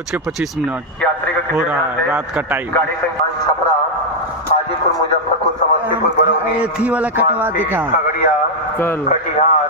2:25 यात्री का हो रहा है रात का टाइम। गाड़ी संख्या छपरा हाजीपुर मुजफ्फरपुर समस्तीपुर बरौनी थी वाला कटवा दिखा खगड़िया कल कटिहार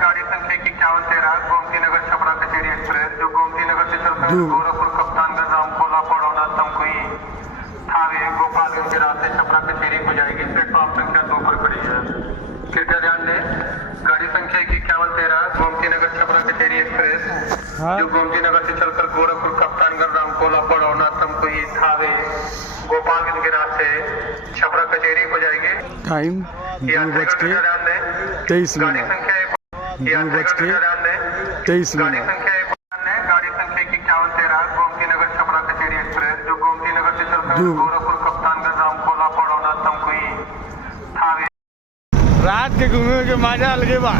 गाड़ी संख्या 5113 गोमती नगर छपरा कचेरी एक्सप्रेस जो गोमती नगर से चलकर गोरखपुर कप्तानगंज रामकोला पड़ौना तमकुई थावे गोपालगंज के रास्ते छपरा कचेरी को जाएगी। प्लेटफॉर्म संख्या 2 पर खड़ी है। कृपया ध्यान दें, गाड़ी संख्या 5113 गोमती नगर छपरा कचेरी एक्सप्रेस जो गोमती नगर से चलकर गोरखपुर कप्तानगंज रामकोला पड़ौना तमकुई थावे गोपालगंज के रास्ते छपरा कचेरी को जाएगी। टाइम 2:23 गाड़ी संख्या 2:23 गाड़ी संख्या 5113 गोमती नगर छपरा कचेरी एक्सप्रेस जो गोमती नगर से चलकर गोरखपुर कप्तानगंज रामकोला पड़ौना तमकुई थावे। रात के घूमे के मजा अलगे बा।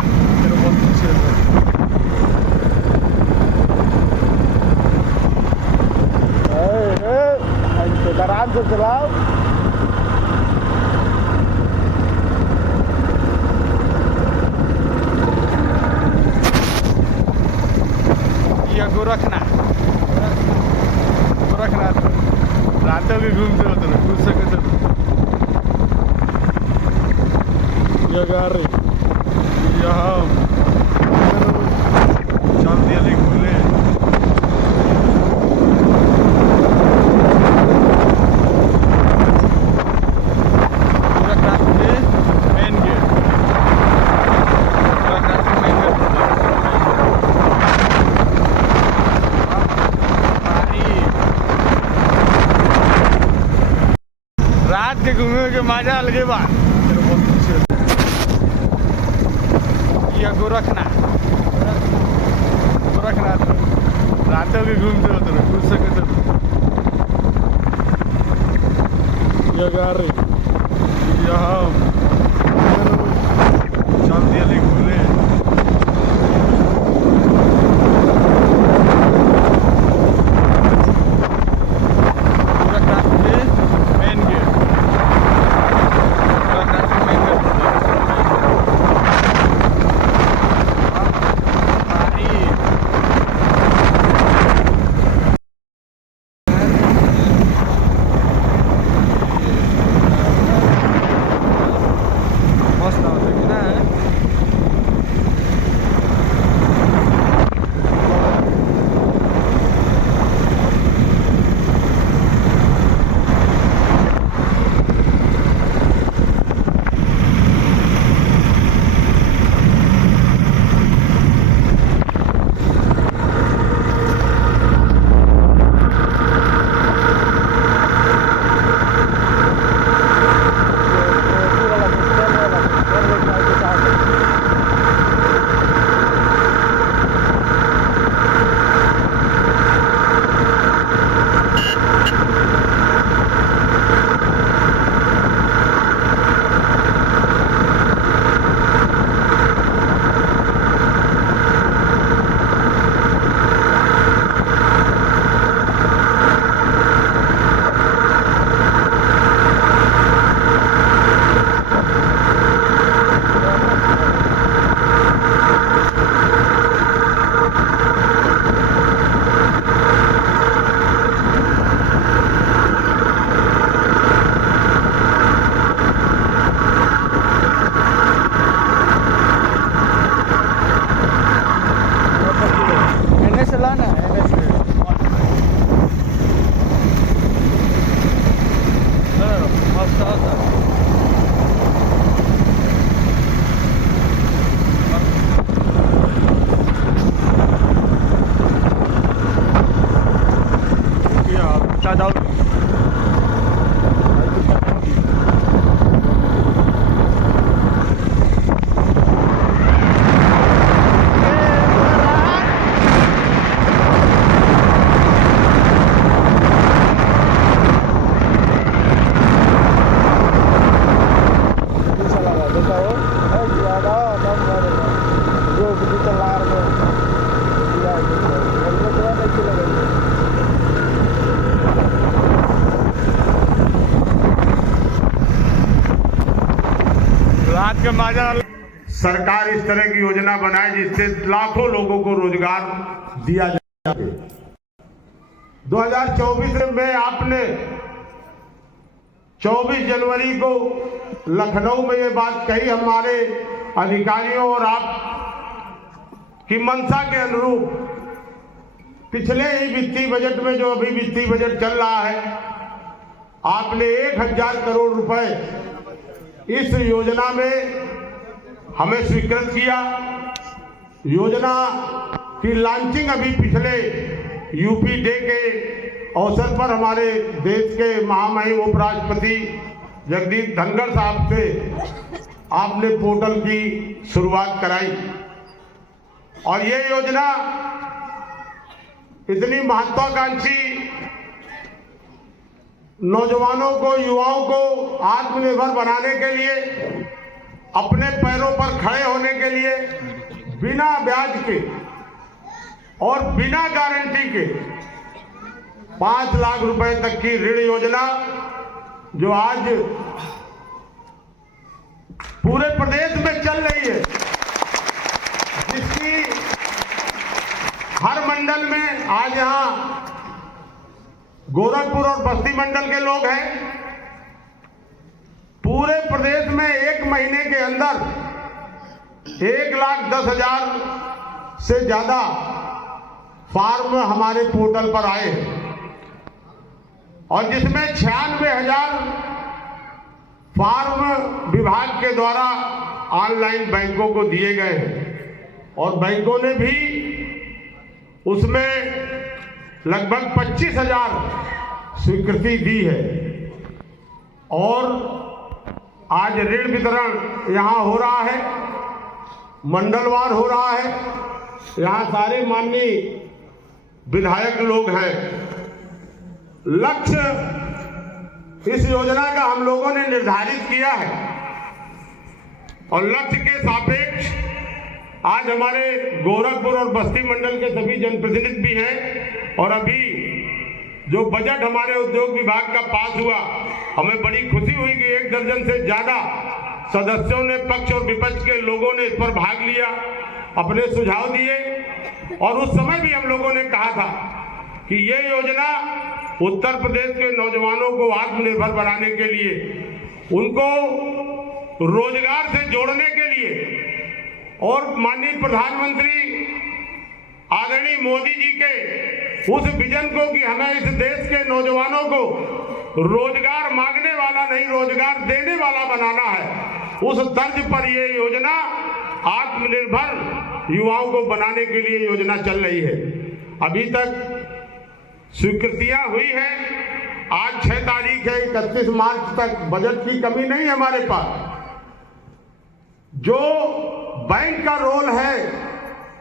आराम से चलाओ। गोरखनाथ रातों के घूमते हो तो घूम सके तो जगह यहाँ चल दिया ले घूमने गोरखनाथ के मेन गेट रात के घूमे के मजा अलगे बा। गोरखनाथ रातों के घूमते हो तो घूम सके तो जगह यहाँ चल दिया ले घूमने के माजा। सरकार इस तरह की योजना बनाए जिससे लाखों लोगों को रोजगार दिया जाए। 2024 में आपने 24 जनवरी को लखनऊ में ये बात कही, हमारे अधिकारियों और आप की मंशा के अनुरूप पिछले ही वित्तीय बजट में, जो अभी वित्तीय बजट चल रहा है, आपने 1000 करोड़ रुपए इस योजना में हमें स्वीकृत किया। योजना की लॉन्चिंग अभी पिछले यूपी डे के अवसर पर हमारे देश के महामहिम उपराष्ट्रपति जगदीप धनखड़ साहब से आपने पोर्टल की शुरुआत कराई। और ये योजना इतनी महत्वाकांक्षी नौजवानों को, युवाओं को आत्मनिर्भर बनाने के लिए, अपने पैरों पर खड़े होने के लिए बिना ब्याज के और बिना गारंटी के 5 लाख रुपए तक की ऋण योजना, जो आज पूरे प्रदेश में चल रही है, जिसकी हर मंडल में, आज यहां गोरखपुर और बस्ती मंडल के लोग हैं, पूरे प्रदेश में 1 महीने के अंदर 1,10,000 से ज्यादा फार्म हमारे पोर्टल पर आए हैं और जिसमें 96,000 फार्म विभाग के द्वारा ऑनलाइन बैंकों को दिए गए हैं और बैंकों ने भी उसमें लगभग 25,000 स्वीकृति दी है। और आज ऋण वितरण यहां हो रहा है, मंडलवार हो रहा है। यहां सारे माननीय विधायक लोग हैं। लक्ष्य इस योजना का हम लोगों ने निर्धारित किया है और लक्ष्य के सापेक्ष आज हमारे गोरखपुर और बस्ती मंडल के सभी जनप्रतिनिधि भी हैं। और अभी जो बजट हमारे उद्योग विभाग का पास हुआ, हमें बड़ी खुशी हुई कि 1 दर्जन से ज्यादा सदस्यों ने, पक्ष और विपक्ष के लोगों ने इस पर भाग लिया, अपने सुझाव दिए। और उस समय भी हम लोगों ने कहा था कि ये योजना उत्तर प्रदेश के नौजवानों को आत्मनिर्भर बनाने के लिए, उनको रोजगार से जोड़ने के लिए और माननीय प्रधानमंत्री आदरणीय मोदी जी के उस विजन को कि हमें इस देश के नौजवानों को रोजगार मांगने वाला नहीं, रोजगार देने वाला बनाना है, उस तर्ज पर ये योजना आत्मनिर्भर युवाओं को बनाने के लिए योजना चल रही है। अभी तक स्वीकृतियां हुई हैं। आज 6 तारीख है, 31 मार्च तक बजट की कमी नहीं है हमारे पास। जो बैंक का रोल है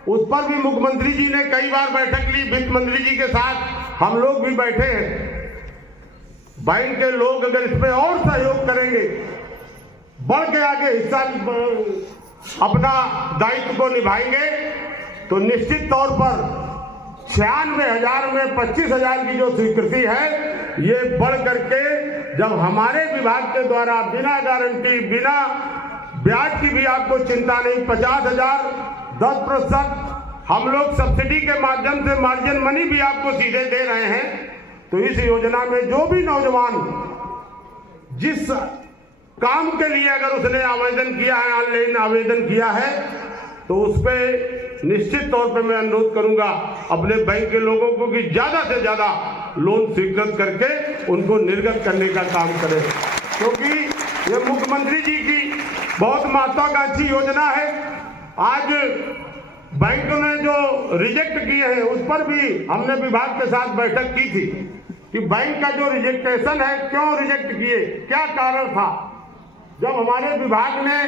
उस पर भी मुख्यमंत्री जी ने कई बार बैठक ली, वित्त मंत्री जी के साथ हम लोग भी बैठे हैं। बैंक के लोग अगर इस पे और सहयोग करेंगे, बढ़ के आगे हिस्सा अपना दायित्व को निभाएंगे, तो निश्चित तौर पर 96,000 में 25,000 की जो स्वीकृति है, ये बढ़ करके जब हमारे विभाग के द्वारा बिना गारंटी, बिना ब्याज की भी आपको चिंता नहीं, 50,000 10% हम लोग सब्सिडी के माध्यम से मार्जिन मनी भी आपको सीधे दे रहे हैं। तो इस योजना में जो भी नौजवान जिस काम के लिए अगर उसने आवेदन किया है, ऑनलाइन आवेदन किया है, तो उस पर निश्चित तौर पे मैं अनुरोध करूंगा अपने बैंक के लोगों को कि ज्यादा से ज्यादा लोन स्वीकृत करके उनको निर्गत करने का काम करें, क्योंकि ये मुख्यमंत्री जी की बहुत महत्वाकांक्षी योजना है। आज बैंकों ने जो रिजेक्ट किए हैं उस पर भी हमने विभाग के साथ बैठक की थी कि बैंक का जो रिजेक्टेशन है, क्यों रिजेक्ट किए, क्या कारण था। जब हमारे विभाग ने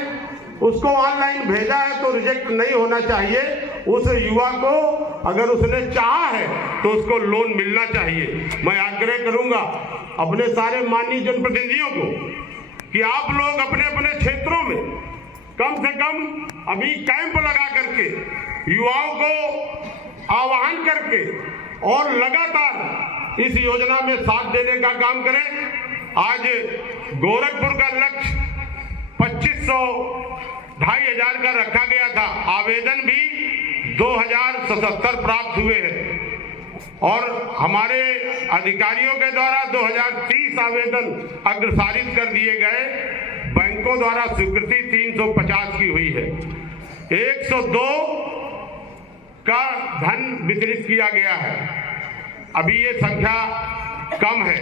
उसको ऑनलाइन भेजा है तो रिजेक्ट नहीं होना चाहिए। उस युवा को अगर उसने चाहा है तो उसको लोन मिलना चाहिए। मैं आग्रह करूंगा अपने सारे माननीय जनप्रतिनिधियों को कि आप लोग अपने अपने क्षेत्रों में कम से कम अभी कैंप लगा करके युवाओं को आह्वान करके और लगातार इस योजना में साथ देने का काम करें। आज गोरखपुर का लक्ष्य 2500 2500 का रखा गया था। आवेदन भी 2077 प्राप्त हुए हैं और हमारे अधिकारियों के द्वारा 2030 आवेदन अग्रसारित कर दिए गए। बैंकों द्वारा स्वीकृति 350 की हुई है। 102 का धन वितरित किया गया है। अभी ये संख्या कम है।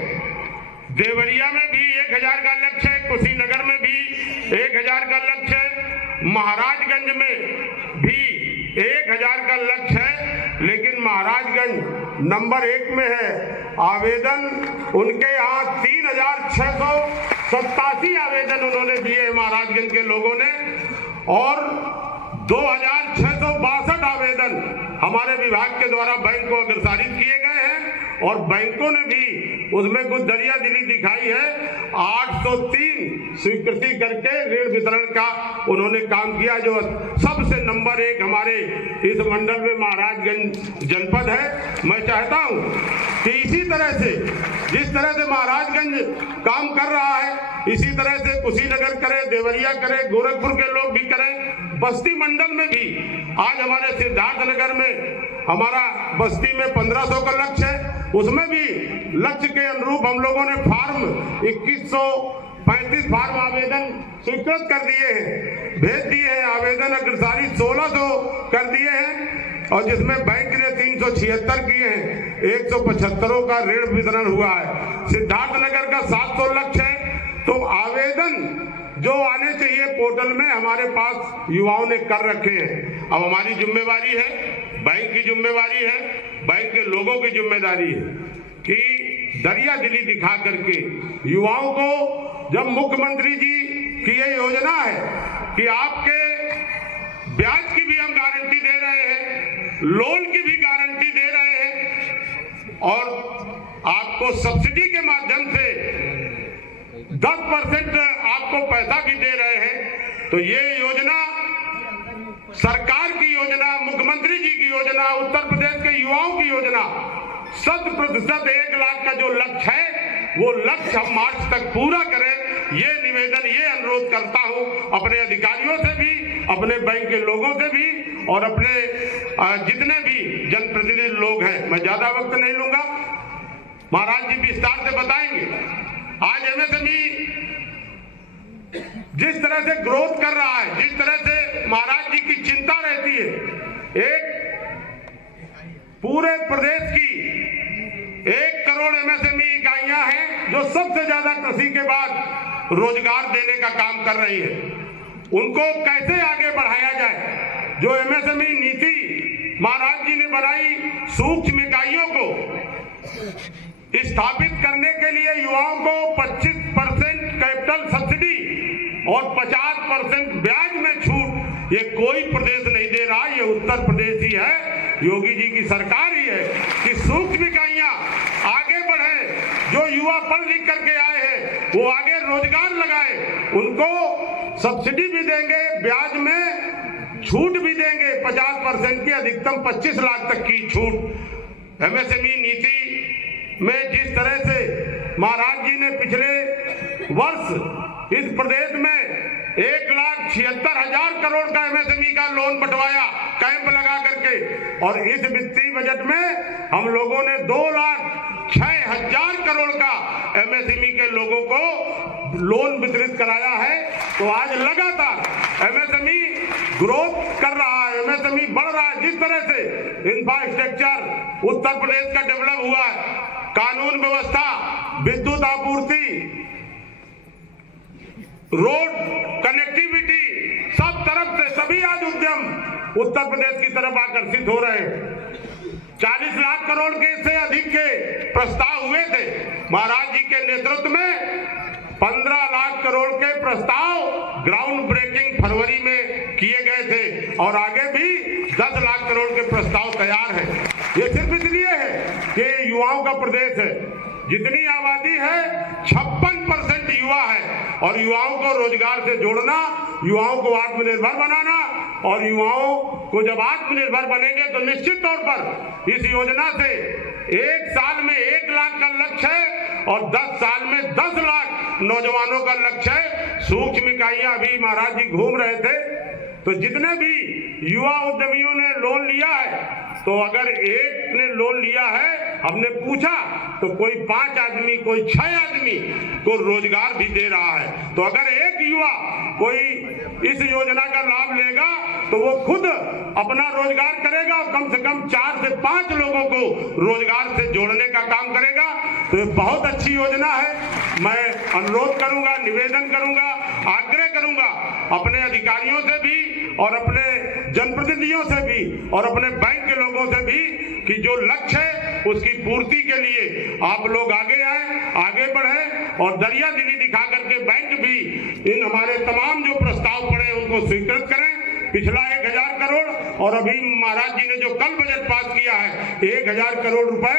देवरिया में भी 1000 का लक्ष्य है, कुशीनगर में भी 1000 का लक्ष्य है, महाराजगंज में भी 1000 का लक्ष्य है, लेकिन महाराजगंज नंबर 1 में है। आवेदन उनके यहाँ 3687 आवेदन उन्होंने दिए महाराजगंज के लोगों ने और 2662 आवेदन हमारे विभाग के द्वारा बैंक को अग्रसारित किए गए हैं और बैंकों ने भी उसमें कुछ दरिया दिली दिखाई है। 803 स्वीकृति करके ऋण वितरण का उन्होंने काम किया, जो सबसे नंबर 1 हमारे इस मंडल में महाराजगंज जनपद है। मैं चाहता हूं कि इसी तरह से जिस तरह से महाराजगंज काम कर रहा है, इसी तरह से कुशीनगर करे, देवरिया करे, गोरखपुर के लोग भी करें। बस्ती मंडल में भी आज हमारे सिद्धार्थनगर में हमारा बस्ती में 1500 का लक्ष्य है। उसमें भी लक्ष्य के अनुरूप हम लोगों ने फार्म 2135 फार्म आवेदन स्वीकृत कर दिए हैं, भेज दिए हैं। आवेदन अग्रसारित 1600 कर दिए हैं और जिसमें बैंक ने 376 किए हैं। 175 का ऋण वितरण हुआ है। सिद्धार्थनगर का 700 लक्ष्य है। तो आवेदन जो आने चाहिए पोर्टल में हमारे पास युवाओं ने कर रखे हैं। अब हमारी जिम्मेवारी है, बैंक की जिम्मेवारी है, बैंक के लोगों की जिम्मेदारी है कि दरिया दिली दिखा करके युवाओं को, जब मुख्यमंत्री जी की ये योजना है कि आपके ब्याज की भी हम गारंटी दे रहे हैं, लोन की भी गारंटी दे रहे हैं और आपको सब्सिडी के माध्यम से 10% आपको पैसा भी दे रहे हैं। तो ये योजना सरकार की योजना, मुख्यमंत्री जी की योजना, उत्तर प्रदेश के युवाओं की योजना, 100% 1 लाख का जो लक्ष्य है वो लक्ष्य हम मार्च तक पूरा करें। ये निवेदन, ये अनुरोध करता हूं अपने अधिकारियों से भी, अपने बैंक के लोगों से भी और अपने जितने भी जनप्रतिनिधि लोग हैं। मैं ज्यादा वक्त नहीं लूंगा, महाराज जी विस्तार से बताएंगे। आज एमएसएमई जिस तरह से ग्रोथ कर रहा है, जिस तरह से महाराज जी की चिंता रहती है, एक पूरे प्रदेश की 1 करोड़ एमएसएमई इकाइयां हैं जो सबसे ज्यादा कृषि के बाद रोजगार देने का काम कर रही है। उनको कैसे आगे बढ़ाया जाए? जो एमएसएमई नीति महाराज जी ने बनाई, सूक्ष्म इकाइयों को स्थापित करने के लिए युवाओं को 25% कैपिटल सब्सिडी और 50% ब्याज में छूट, ये कोई प्रदेश नहीं दे रहा, ये उत्तर प्रदेश ही है, योगी जी की सरकार ही है कि सूक्ष्म इकाइयां आगे बढ़े। जो युवा पढ़ लिख करके आए हैं वो आगे रोजगार लगाए, उनको सब्सिडी भी देंगे, ब्याज में छूट भी देंगे, 50% की अधिकतम 25 लाख तक की छूट। एमएसएमई नीति में जिस तरह से महाराज जी ने पिछले वर्ष इस प्रदेश में 1,76,000 करोड़ का एमएसएमई का लोन बंटवाया कैंप लगा करके, और इस वित्तीय बजट में हम लोगों ने 2,06,000 करोड़ का एमएसएमई के लोगों को लोन वितरित कराया है। तो आज लगातार एमएसएमई ग्रोथ कर रहा है, एमएसएमई बढ़ रहा है। जिस तरह से इंफ्रास्ट्रक्चर उत्तर प्रदेश का डेवलप हुआ है, कानून व्यवस्था, विद्युत आपूर्ति, रोड कनेक्टिविटी, सब तरफ से सभी आज उद्यम उत्तर प्रदेश की तरफ आकर्षित हो रहे हैं। 40 लाख करोड़ के से अधिक के प्रस्ताव हुए थे। महाराज जी के नेतृत्व में 15 लाख करोड़ के प्रस्ताव ग्राउंड ब्रेकिंग फरवरी में किए गए थे और आगे भी 10 लाख करोड़ के प्रस्ताव तैयार हैं। ये सिर्फ इसलिए है कि युवाओं का प्रदेश है। जितनी आबादी है 56% युवा है और युवाओं को रोजगार से जोड़ना, युवाओं को आत्मनिर्भर बनाना, और युवाओं को जब आत्मनिर्भर बनेंगे तो निश्चित तौर पर इस योजना से 1 साल में 1 लाख का लक्ष्य है और 10 साल में 10 लाख नौजवानों का लक्ष्य है। सूक्ष्म इकाइयां, अभी महाराज जी घूम रहे थे, तो जितने भी युवा उद्यमियों ने लोन लिया है, तो अगर एक ने लोन लिया है, हमने पूछा तो कोई 5 आदमी, कोई 6 आदमी को रोजगार भी दे रहा है। तो अगर एक युवा कोई इस योजना का लाभ लेगा तो वो खुद अपना रोजगार करेगा और कम से कम 4 से 5 लोगों को रोजगार से जोड़ने का काम करेगा। तो ये बहुत अच्छी योजना है। मैं अनुरोध करूंगा, निवेदन करूंगा, आग्रह करूंगा अपने अधिकारियों से भी और अपने जनप्रतिनिधियों से भी और अपने बैंक के लोगों से भी कि जो लक्ष्य है उसकी पूर्ति के लिए आप लोग आगे आए, आगे बढ़े और दरिया दिली दिखा करके बैंक भी इन हमारे तमाम जो प्रस्ताव पड़े उनको स्वीकृत करें। पिछला 1000 करोड़ और अभी महाराज जी ने जो कल बजट पास किया है 1000 करोड़ रुपए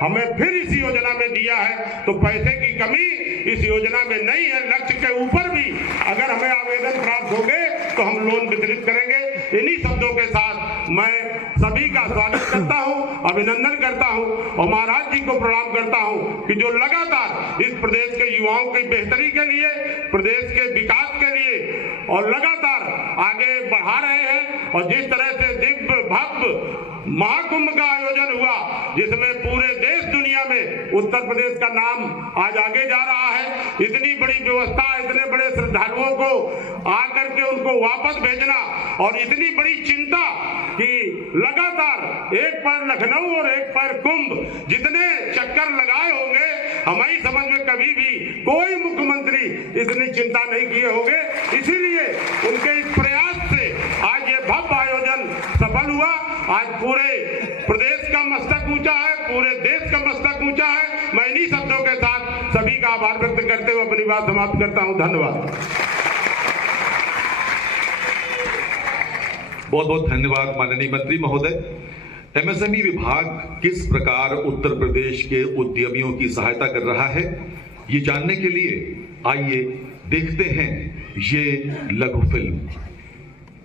हमें फिर इस योजना में दिया है। तो पैसे की कमी इस योजना में नहीं है। लक्ष्य के ऊपर भी अगर हमें आवेदन प्राप्त होंगे तो हम लोन वितरित करेंगे। इन्हीं शब्दों के साथ मैं सभी का स्वागत करता हूं, अभिनंदन करता हूं और महाराज जी को प्रणाम करता हूं कि जो लगातार इस प्रदेश के युवाओं की बेहतरी के लिए, प्रदेश के विकास के लिए और लगातार आगे बढ़ा रहे हैं। और जिस तरह से दिव्य भव्य महाकुंभ का आयोजन हुआ जिसमें पूरे देश दुनिया में उत्तर प्रदेश का नाम आज आगे जा रहा है, इतनी बड़ी व्यवस्था, इतने बड़े श्रद्धालुओं को आकर के उनको वापस भेजना और इतनी बड़ी चिंता कि लगातार एक पैर लखनऊ और एक पैर कुंभ, जितने चक्कर लगाए होंगे हमारी समझ में कभी भी कोई मुख्यमंत्री इतनी चिंता नहीं किए होंगे। इसीलिए उनके इस प्रयास से आज ये भव्य आयोजन सफल हुआ। आज पूरे प्रदेश का मस्तक ऊंचा है, पूरे देश का मस्तक ऊंचा है। मैं इन्हीं शब्दों के साथ सभी का आभार व्यक्त करते हुए अपनी बात समाप्त करता हूं। धन्यवाद। बहुत बहुत धन्यवाद माननीय मंत्री महोदय। एमएसएमई विभाग किस प्रकार उत्तर प्रदेश के उद्यमियों की सहायता कर रहा है, ये जानने के लिए आइए देखते हैं ये लघु फिल्म।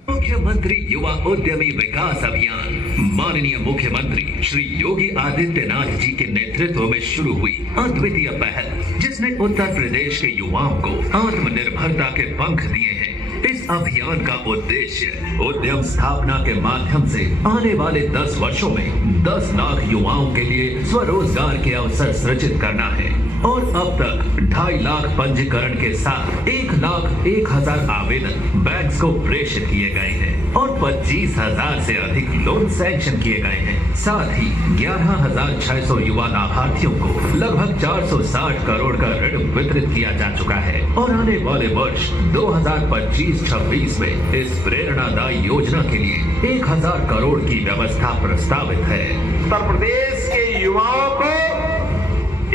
मुख्यमंत्री युवा उद्यमी विकास अभियान माननीय मुख्यमंत्री श्री योगी आदित्यनाथ जी के नेतृत्व में शुरू हुई अद्वितीय पहल, जिसने उत्तर प्रदेश के युवाओं को आत्मनिर्भरता के पंख दिए हैं। इस अभियान का उद्देश्य उद्यम स्थापना के माध्यम से आने वाले 10 वर्षों में 10 लाख युवाओं के लिए स्वरोजगार के अवसर सृजित करना है और अब तक 2.5 लाख पंजीकरण के साथ 1,01,000 आवेदन बैंक्स को प्रेषित किए गए हैं और 25,000 से अधिक लोन सैंक्शन किए गए हैं। साथ ही 11,600 युवा लाभार्थियों को लगभग 460 करोड़ का ऋण वितरित किया जा चुका है और आने वाले वर्ष 2025-26 में इस प्रेरणादायी योजना के लिए 1,000 करोड़ की व्यवस्था प्रस्तावित है। उत्तर प्रदेश के युवाओं को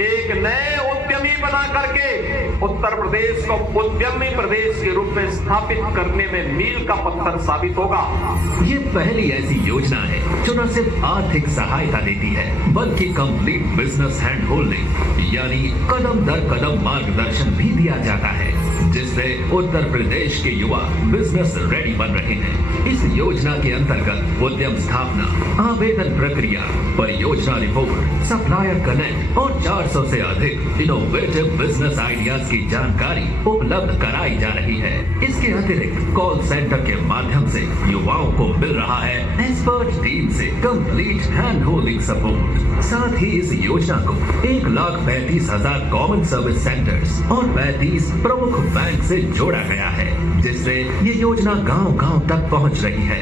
एक नए उद्यमी बना करके उत्तर प्रदेश को उद्यमी प्रदेश के रूप में स्थापित करने में मील का पत्थर साबित होगा। ये पहली ऐसी योजना है जो न सिर्फ आर्थिक सहायता देती है बल्कि कंप्लीट बिजनेस हैंड होल्डिंग यानी कदम दर कदम मार्गदर्शन भी दिया जाता है, जिससे उत्तर प्रदेश के युवा बिजनेस रेडी बन रहे हैं। इस योजना के अंतर्गत उद्यम स्थापना, आवेदन प्रक्रिया, परियोजना रिपोर्ट, सप्लायर कनेक्ट और 400 से अधिक इनोवेटिव बिजनेस आइडियाज की जानकारी उपलब्ध कराई जा रही है। इसके अतिरिक्त कॉल सेंटर के माध्यम से युवाओं को मिल रहा है एक्सपर्ट टीम से कंप्लीट हैंड होल्डिंग सपोर्ट। साथ ही इस योजना को 1,35,000 कॉमन सर्विस सेंटर्स और 35 प्रमुख बैंक से जोड़ा गया है, जिससे ये योजना गांव-गांव तक पहुंच रही है।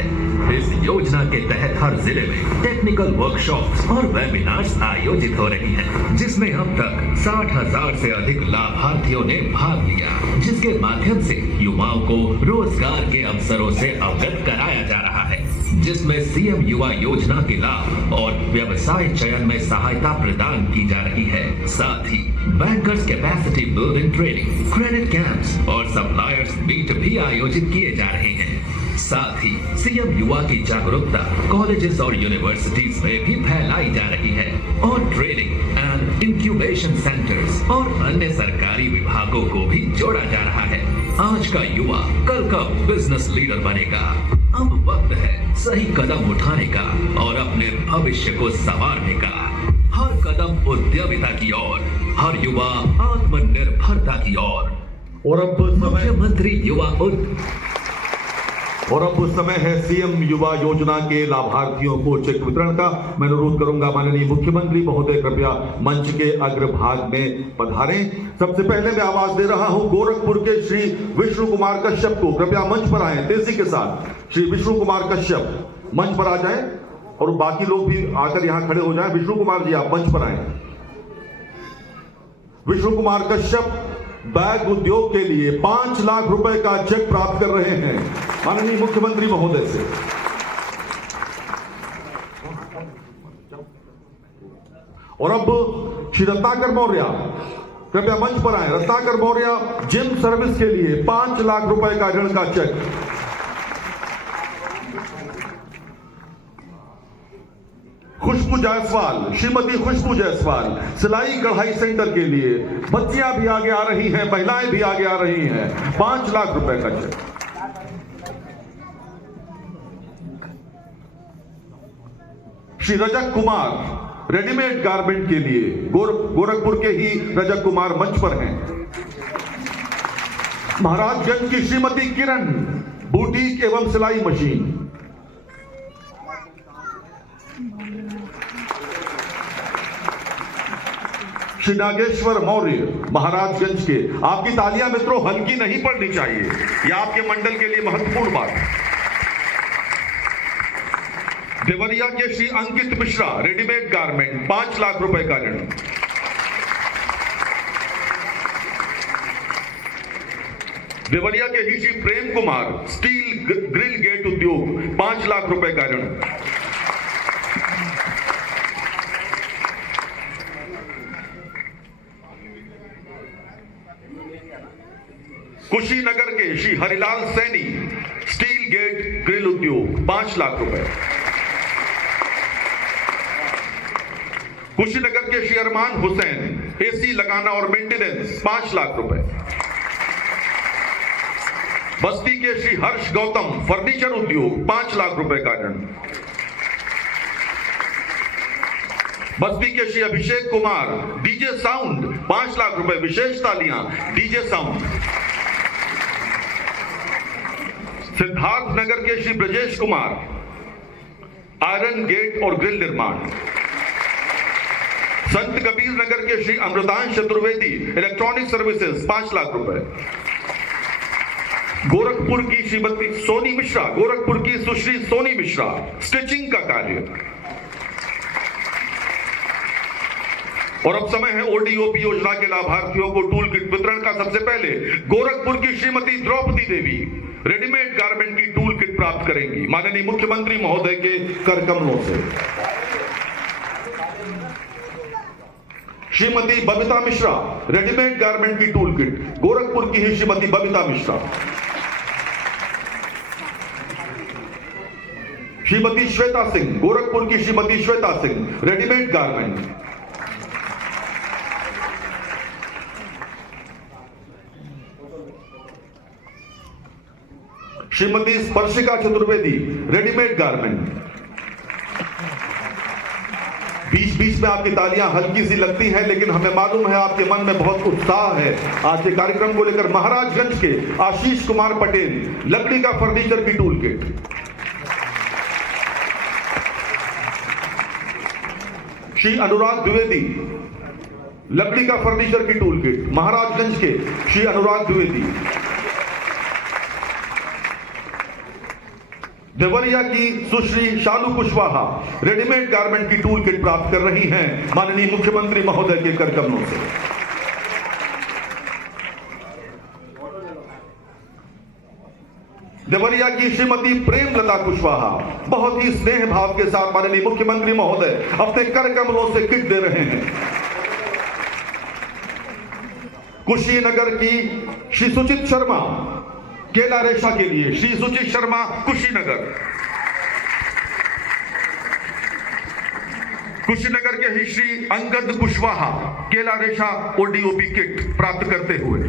इस योजना के तहत हर जिले में टेक्निकल वर्कशॉप्स और वेबिनार्स आयोजित हो रही हैं, जिसमें अब तक 60,000 से अधिक लाभार्थियों ने भाग लिया, जिसके माध्यम से युवाओं को रोजगार के अवसरों से अवगत कराया जा रहा है, जिसमें सीएम युवा योजना के लाभ और व्यवसाय चयन में सहायता प्रदान की जा रही है। साथ ही bankers capacity building training, credit camps और सप्लायर्स मीट भी आयोजित किए जा रहे हैं। साथ ही सीएम युवा की जागरूकता कॉलेजेस और यूनिवर्सिटीज में भी फैलाई जा रही है और ट्रेनिंग एंड इंक्यूबेशन सेंटर्स और अन्य सरकारी विभागों को भी जोड़ा जा रहा है। आज का युवा कल का बिजनेस लीडर बनेगा। अब वक्त है सही कदम उठाने का और अपने भविष्य को संवारने का। हर कदम उद्यमिता की ओर, हर युवा आत्मनिर्भरता की ओर। और अब मुख्यमंत्री युवा और अब उस समय है सीएम युवा योजना के लाभार्थियों को चेक वितरण का। मैं अनुरोध करूंगा माननीय मुख्यमंत्री महोदय कृपया मंच के अग्रभाग में पधारें। सबसे पहले मैं आवाज दे रहा हूं गोरखपुर के श्री विष्णु कुमार कश्यप को, कृपया मंच पर आए तेजी के साथ। श्री विष्णु कुमार कश्यप मंच पर आ जाएं और बाकी लोग भी आकर यहां खड़े हो जाएं। विष्णु कुमार जी आप मंच पर आए। विष्णु कुमार कश्यप बैग उद्योग के लिए 5 लाख रुपए का चेक प्राप्त कर रहे हैं माननीय मुख्यमंत्री महोदय से। और अब श्री रत्नाकर मौर्य कृपया मंच पर आए। रत्नाकर मौर्य जिम सर्विस के लिए 5 लाख रुपए का ऋण का चेक। खुशबू जायसवाल, श्रीमती खुशबू जायसवाल सिलाई कढ़ाई सेंटर के लिए, बच्चियां भी आगे आ रही हैं, महिलाएं भी आगे आ रही हैं, 5 लाख रुपए का चेक। श्री रजक कुमार रेडीमेड गारमेंट के लिए, गोरखपुर के ही रजक कुमार मंच पर हैं। महाराजगंज की श्रीमती किरण बुटीक एवं सिलाई मशीन। श्री नागेश्वर मौर्य महाराजगंज के, आपकी तालियां मित्रों हल्की नहीं पड़नी चाहिए, यह आपके मंडल के लिए महत्वपूर्ण बात है। देवरिया के श्री अंकित मिश्रा रेडीमेड गारमेंट 5 लाख रुपए का ऋण। देवरिया के ही Shri Prem Kumar steel grill gate उद्योग 5 लाख रुपए का ऋण। कुशीनगर के Shri Harilal Saini steel gate grill उद्योग 5 लाख रुपए। कुशीनगर के श्री अरमान हुसैन एसी लगाना और मेंटेनेंस 5 लाख रुपए। बस्ती के श्री हर्ष गौतम फर्नीचर उद्योग 5 लाख रुपए का ऋण। बस्ती के श्री अभिषेक कुमार डीजे साउंड 5 लाख रुपए, विशेष तालियां डीजे साउंड। सिद्धार्थ नगर के श्री ब्रजेश कुमार आयरन गेट और ग्रिल निर्माण। संत कबीर नगर के श्री अमृतांश चतुर्वेदी इलेक्ट्रॉनिक सर्विसेज 5 लाख रुपए। गोरखपुर की श्रीमती सोनी मिश्रा, गोरखपुर की सुश्री सोनी मिश्रा स्टिचिंग का कार्य। और अब समय है ओडीओपी योजना के लाभार्थियों को टूल किट वितरण का। सबसे पहले गोरखपुर की श्रीमती द्रौपदी देवी रेडीमेड गारमेंट की टूल किट प्राप्त करेंगी माननीय मुख्यमंत्री महोदय के कर कमलों से। श्रीमती बबीता मिश्रा रेडीमेड गारमेंट की टूल किट, गोरखपुर की ही श्रीमती बबीता मिश्रा। श्रीमती श्वेता सिंह, गोरखपुर की Shrimati Shweta Singh readymade garment. Shrimati Sparshika Chaturvedi readymade garment. बीच बीच में आपकी तालियां हल्की सी लगती हैं, लेकिन हमें मालूम है आपके मन में बहुत उत्साह है आज के कार्यक्रम को लेकर। महाराजगंज के आशीष कुमार पटेल लकड़ी का फर्नीचर की टूल किट। श्री अनुराग द्विवेदी लकड़ी का फर्नीचर की टूल किट, महाराजगंज के श्री अनुराग द्विवेदी। देवरिया की सुश्री शालू कुशवाहा रेडीमेड गारमेंट की टूल किट प्राप्त कर रही हैं माननीय मुख्यमंत्री महोदय के कर कमलों से। देवरिया की श्रीमती प्रेमलता कुशवाहा बहुत ही स्नेह भाव के साथ माननीय मुख्यमंत्री महोदय अपने कर कमलों से किट दे रहे हैं। कुशीनगर की श्री सुचित शर्मा केला रेशा के लिए, श्री सुचित शर्मा कुशीनगर। कुशीनगर के ही श्री अंगद कुशवाहा केला रेशा ओडीओपी किट प्राप्त करते हुए।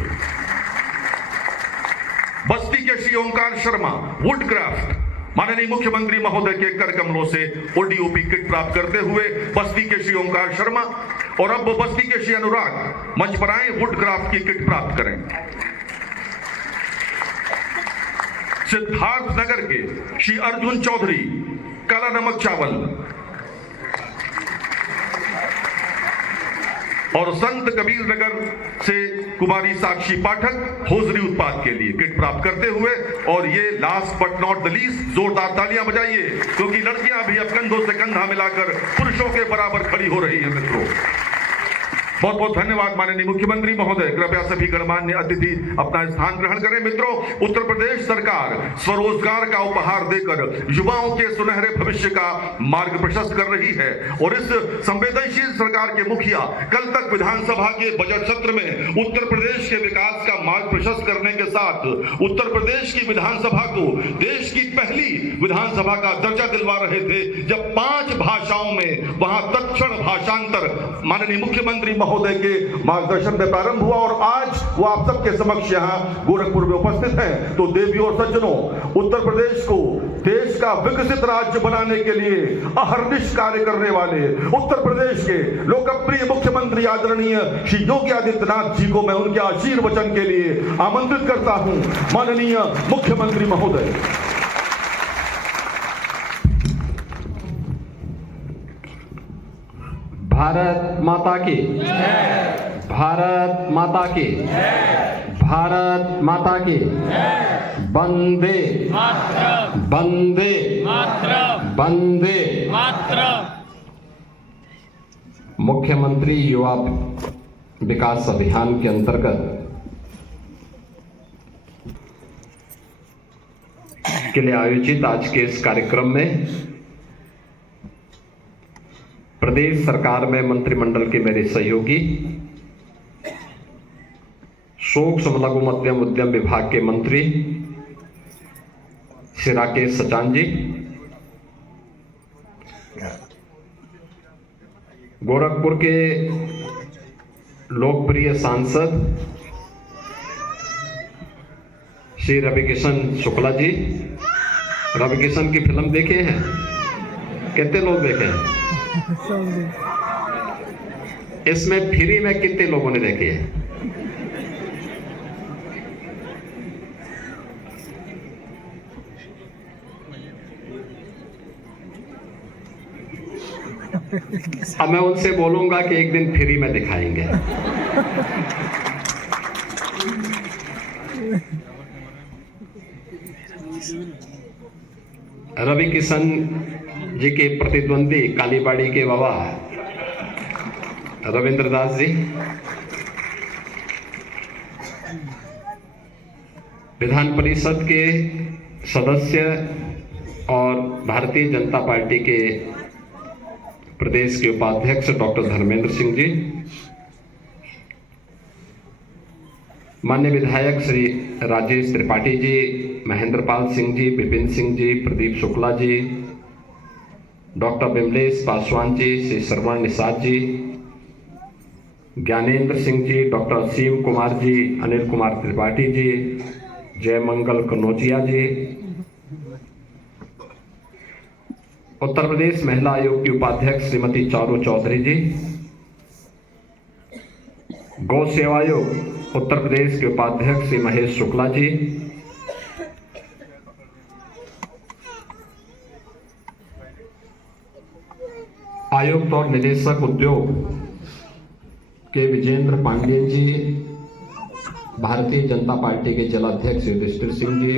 बस्ती के श्री ओंकार शर्मा वुड क्राफ्ट माननीय मुख्यमंत्री महोदय के कर कमलों से ओडीओपी किट प्राप्त करते हुए बस्ती के श्री ओंकार शर्मा। और अब बस्ती के श्री अनुराग मंच पर आए, वुड क्राफ्ट की किट प्राप्त करें। सिद्धार्थनगर के श्री अर्जुन चौधरी काला नमक चावल और संत कबीर नगर से कुमारी साक्षी पाठक होजरी उत्पाद के लिए किट प्राप्त करते हुए, और ये last but not the least जोरदार तालियां बजाइए, क्योंकि लड़कियां भी अब कंधों से कंधा मिलाकर पुरुषों के बराबर खड़ी हो रही है। मित्रों, बहुत बहुत धन्यवाद माननीय मुख्यमंत्री महोदय। कृपया सभी गणमान्य अतिथि अपना स्थान ग्रहण करें। मित्रों, उत्तर प्रदेश सरकार स्वरोजगार का उपहार देकर युवाओं के सुनहरे भविष्य का मार्ग प्रशस्त कर रही है, और इस संवेदनशील सरकार के मुखिया कल तक विधानसभा के बजट सत्र में उत्तर प्रदेश के विकास का मार्ग प्रशस्त करने के साथ उत्तर प्रदेश की विधानसभा को देश की पहली विधानसभा का दर्जा दिलवा रहे थे, जब 5 भाषाओं में वहां तत्क्षण भाषांतर माननीय मुख्यमंत्री महोदय के मार्गदर्शन में प्रारंभ हुआ, और आज वो आप सबके समक्ष यहाँ गोरखपुर में उपस्थित हैं। तो देवियों और सज्जनों, उत्तर प्रदेश को देश का विकसित राज्य बनाने के लिए अहर्निश कार्य करने वाले उत्तर प्रदेश के लोकप्रिय मुख्यमंत्री आदरणीय श्री योगी आदित्यनाथ जी को मैं उनके आशीर्वचन के लिए आमंत्रित करता हूं। माननीय मुख्यमंत्री महोदय। भारत माता की, भारत माता की, भारत माता की, वंदे वंदे वंदे। मुख्यमंत्री युवा विकास अभियान के अंतर्गत के लिए आयोजित आज के इस कार्यक्रम में प्रदेश सरकार में मंत्रिमंडल के मेरे सहयोगी, सूक्ष्म लघु मध्यम उद्यम विभाग के मंत्री श्री राकेश सचान जी, गोरखपुर के लोकप्रिय सांसद श्री रविकिशन शुक्ला जी। रविकिशन की फिल्म देखे हैं? कितने लोग देखे हैं? इसमें फ्री में कितने लोगों ने देखे हैं? अब मैं उनसे बोलूंगा कि एक दिन फ्री में दिखाएंगे। रवि किशन जी के प्रतिद्वंदी कालीबाड़ी के बाबा रविंद्र दास जी, विधान परिषद के सदस्य और भारतीय जनता पार्टी के प्रदेश के उपाध्यक्ष डॉक्टर धर्मेंद्र सिंह जी, माननीय विधायक श्री राजेश त्रिपाठी जी, महेंद्रपाल सिंह जी, विपिन सिंह जी, प्रदीप शुक्ला जी, डॉक्टर विमलेश पासवान जी, श्री श्रवण निषाद जी, ज्ञानेंद्र सिंह जी, डॉक्टर असीम कुमार जी, अनिल कुमार त्रिपाठी जी, जयमंगल कनौजिया जी, उत्तर प्रदेश महिला आयोग की उपाध्यक्ष श्रीमती चारू चौधरी जी, गौ सेवा आयोग उत्तर प्रदेश के उपाध्यक्ष श्री महेश शुक्ला जी, आयुक्त और निदेशक उद्योग के विजेंद्र पांडेय जी, भारतीय जनता पार्टी के जिलाध्यक्ष युधिष्ठिर सिंह जी,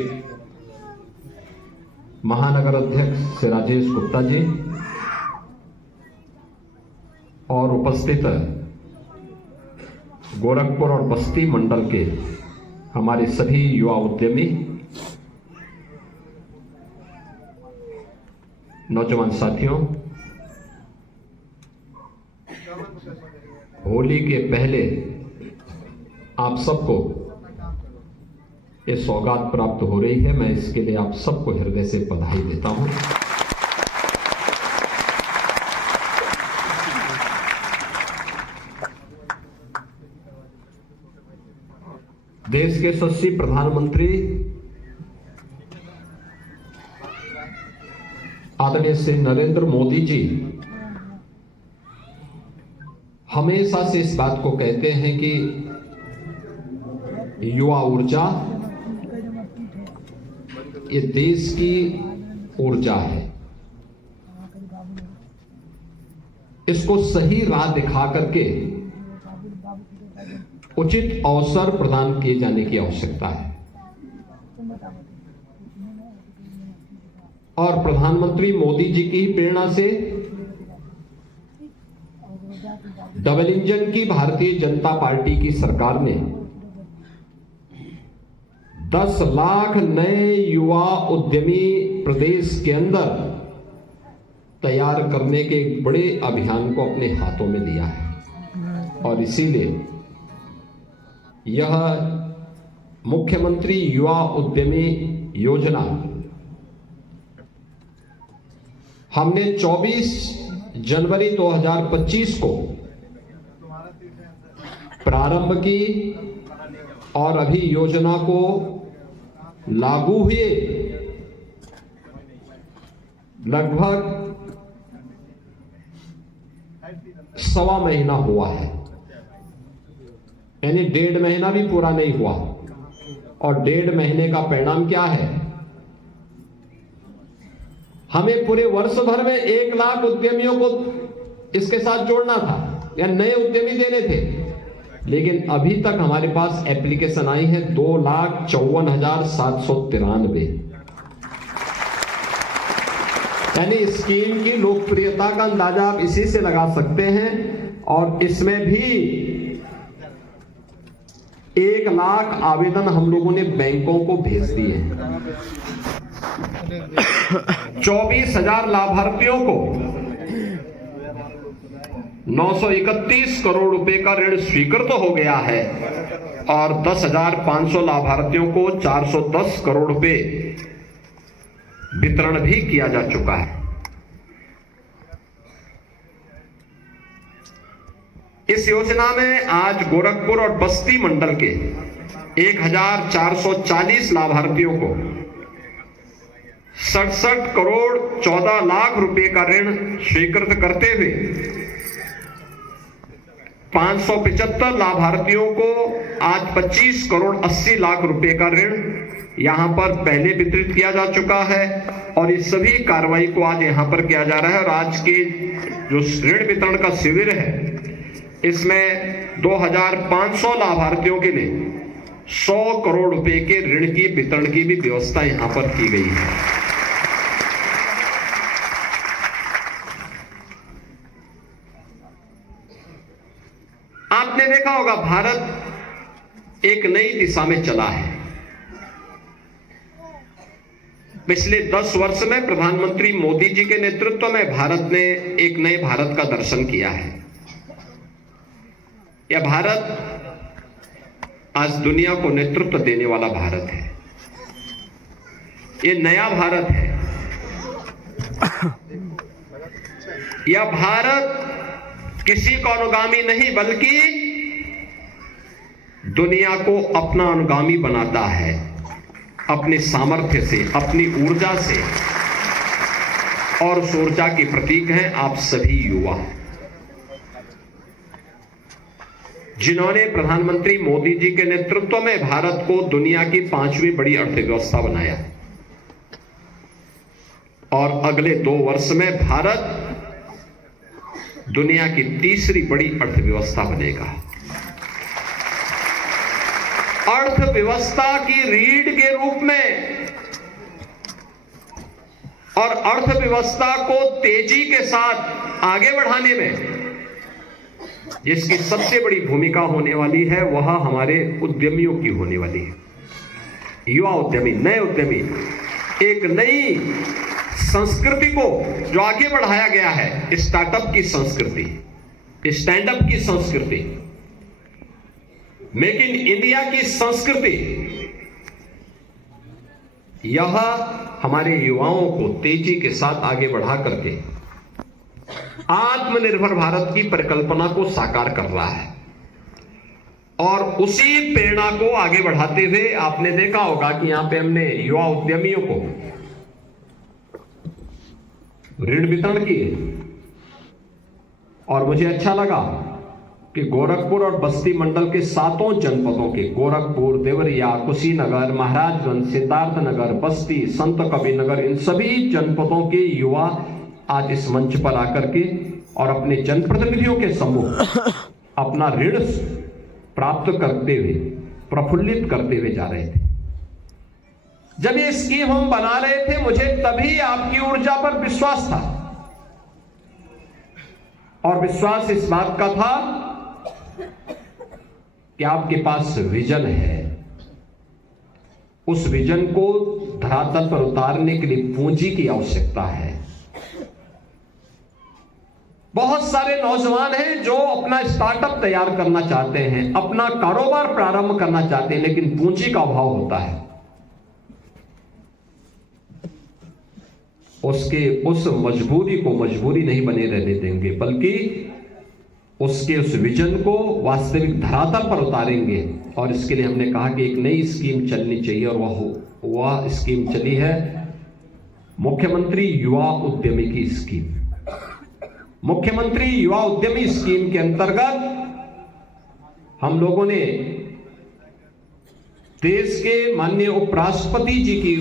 महानगर अध्यक्ष श्री राजेश गुप्ता जी, और उपस्थित गोरखपुर और बस्ती मंडल के हमारे सभी युवा उद्यमी, नौजवान साथियों, होली के पहले आप सबको ये सौगात प्राप्त हो रही है। मैं इसके लिए आप सबको हृदय से बधाई देता हूं। देश के यशस्वी प्रधानमंत्री आदरणीय श्री नरेंद्र मोदी जी हमेशा से इस बात को कहते हैं कि युवा ऊर्जा, ये देश की ऊर्जा है। इसको सही राह दिखा करके उचित अवसर प्रदान किए जाने की आवश्यकता है। और प्रधानमंत्री मोदी जी की ही प्रेरणा से डबल इंजन की भारतीय जनता पार्टी की सरकार ने 10 लाख नए युवा उद्यमी प्रदेश के अंदर तैयार करने के एक बड़े अभियान को अपने हाथों में लिया है। और इसीलिए यह मुख्यमंत्री युवा उद्यमी योजना हमने 24 जनवरी 2025 को प्रारंभ की और अभी योजना को लागू हुए लगभग 1.25 महीना हुआ है, यानी 1.5 महीना भी पूरा नहीं हुआ। और 1.5 महीने का परिणाम क्या है? हमें पूरे वर्ष भर में 1 लाख उद्यमियों को इसके साथ जोड़ना था या नए उद्यमी देने थे, लेकिन अभी तक हमारे पास एप्लीकेशन आई है 2,54,793। यानी स्कीम की लोकप्रियता का अंदाजा आप इसी से लगा सकते हैं। और इसमें भी 1 लाख आवेदन हम लोगों ने बैंकों को भेज दिए हैं। 24,000 लाभार्थियों को 931 करोड़ रुपए का ऋण स्वीकृत हो गया है और 10,500 लाभार्थियों को 410 करोड़ रुपए वितरण भी किया जा चुका है। इस योजना में आज गोरखपुर और बस्ती मंडल के 1,440 लाभार्थियों को 67 करोड़ 14 लाख रुपए का ऋण स्वीकृत करते हुए 575 लाभार्थियों को आज 25 करोड़ 80 लाख रुपए का ऋण यहां पर पहले वितरित किया जा चुका है। और इस सभी कार्रवाई को आज यहां पर किया जा रहा है। और आज के जो ऋण वितरण का शिविर है, इसमें 2,500 लाभार्थियों के लिए 100 करोड़ रुपए के ऋण की वितरण की भी व्यवस्था यहां पर की गई है। आपने देखा होगा भारत एक नई दिशा में चला है। पिछले 10 वर्ष में प्रधानमंत्री मोदी जी के नेतृत्व में भारत ने एक नए भारत का दर्शन किया है। यह भारत आज दुनिया को नेतृत्व देने वाला भारत है। यह नया भारत है। यह भारत किसी को अनुगामी नहीं बल्कि दुनिया को अपना अनुगामी बनाता है, अपने सामर्थ्य से, अपनी ऊर्जा से। और उस ऊर्जा के प्रतीक हैं आप सभी युवा, जिन्होंने प्रधानमंत्री मोदी जी के नेतृत्व में भारत को दुनिया की 5वीं बड़ी अर्थव्यवस्था बनाया। और अगले 2 वर्ष में भारत दुनिया की 3री बड़ी अर्थव्यवस्था बनेगा। अर्थव्यवस्था की रीढ़ के रूप में और अर्थव्यवस्था को तेजी के साथ आगे बढ़ाने में जिसकी सबसे बड़ी भूमिका होने वाली है, वह हमारे उद्यमियों की होने वाली है। युवा उद्यमी, नए उद्यमी, एक नई संस्कृति को जो आगे बढ़ाया गया है, स्टार्टअप की संस्कृति, स्टैंडअप की संस्कृति, मेक इन इंडिया की संस्कृति, यह हमारे युवाओं को तेजी के साथ आगे बढ़ा करके आत्मनिर्भर भारत की परिकल्पना को साकार कर रहा है। और उसी प्रेरणा को आगे बढ़ाते हुए आपने देखा होगा कि यहां पे हमने युवा उद्यमियों को ऋण वितरण किए। और मुझे अच्छा लगा कि गोरखपुर और बस्ती मंडल के 7 जनपदों के गोरखपुर, देवरिया, कुशीनगर, महाराजगंज, सिद्धार्थनगर, बस्ती, संत कबीरनगर, इन सभी जनपदों के युवा आज इस मंच पर आकर के और अपने जनप्रतिनिधियों के सम्मुख अपना ऋण प्राप्त करते हुए, प्रफुल्लित करते हुए जा रहे थे। जब ये स्कीम हम बना रहे थे, मुझे तभी आपकी ऊर्जा पर विश्वास था, और विश्वास इस बात का था कि आपके पास विजन है। उस विजन को धरातल पर उतारने के लिए पूंजी की आवश्यकता है। बहुत सारे नौजवान हैं जो अपना स्टार्टअप तैयार करना चाहते हैं, अपना कारोबार प्रारंभ करना चाहते हैं, लेकिन पूंजी का अभाव होता है। उसके उस मजबूरी को मजबूरी नहीं बने रहने देंगे, बल्कि उसके उस विजन को वास्तविक धरातल पर उतारेंगे। और इसके लिए हमने कहा कि एक नई स्कीम चलनी चाहिए, और वह स्कीम चली है मुख्यमंत्री युवा उद्यमी की स्कीम। मुख्यमंत्री युवा उद्यमी स्कीम के अंतर्गत हम लोगों ने देश के माननीय उपराष्ट्रपति जी की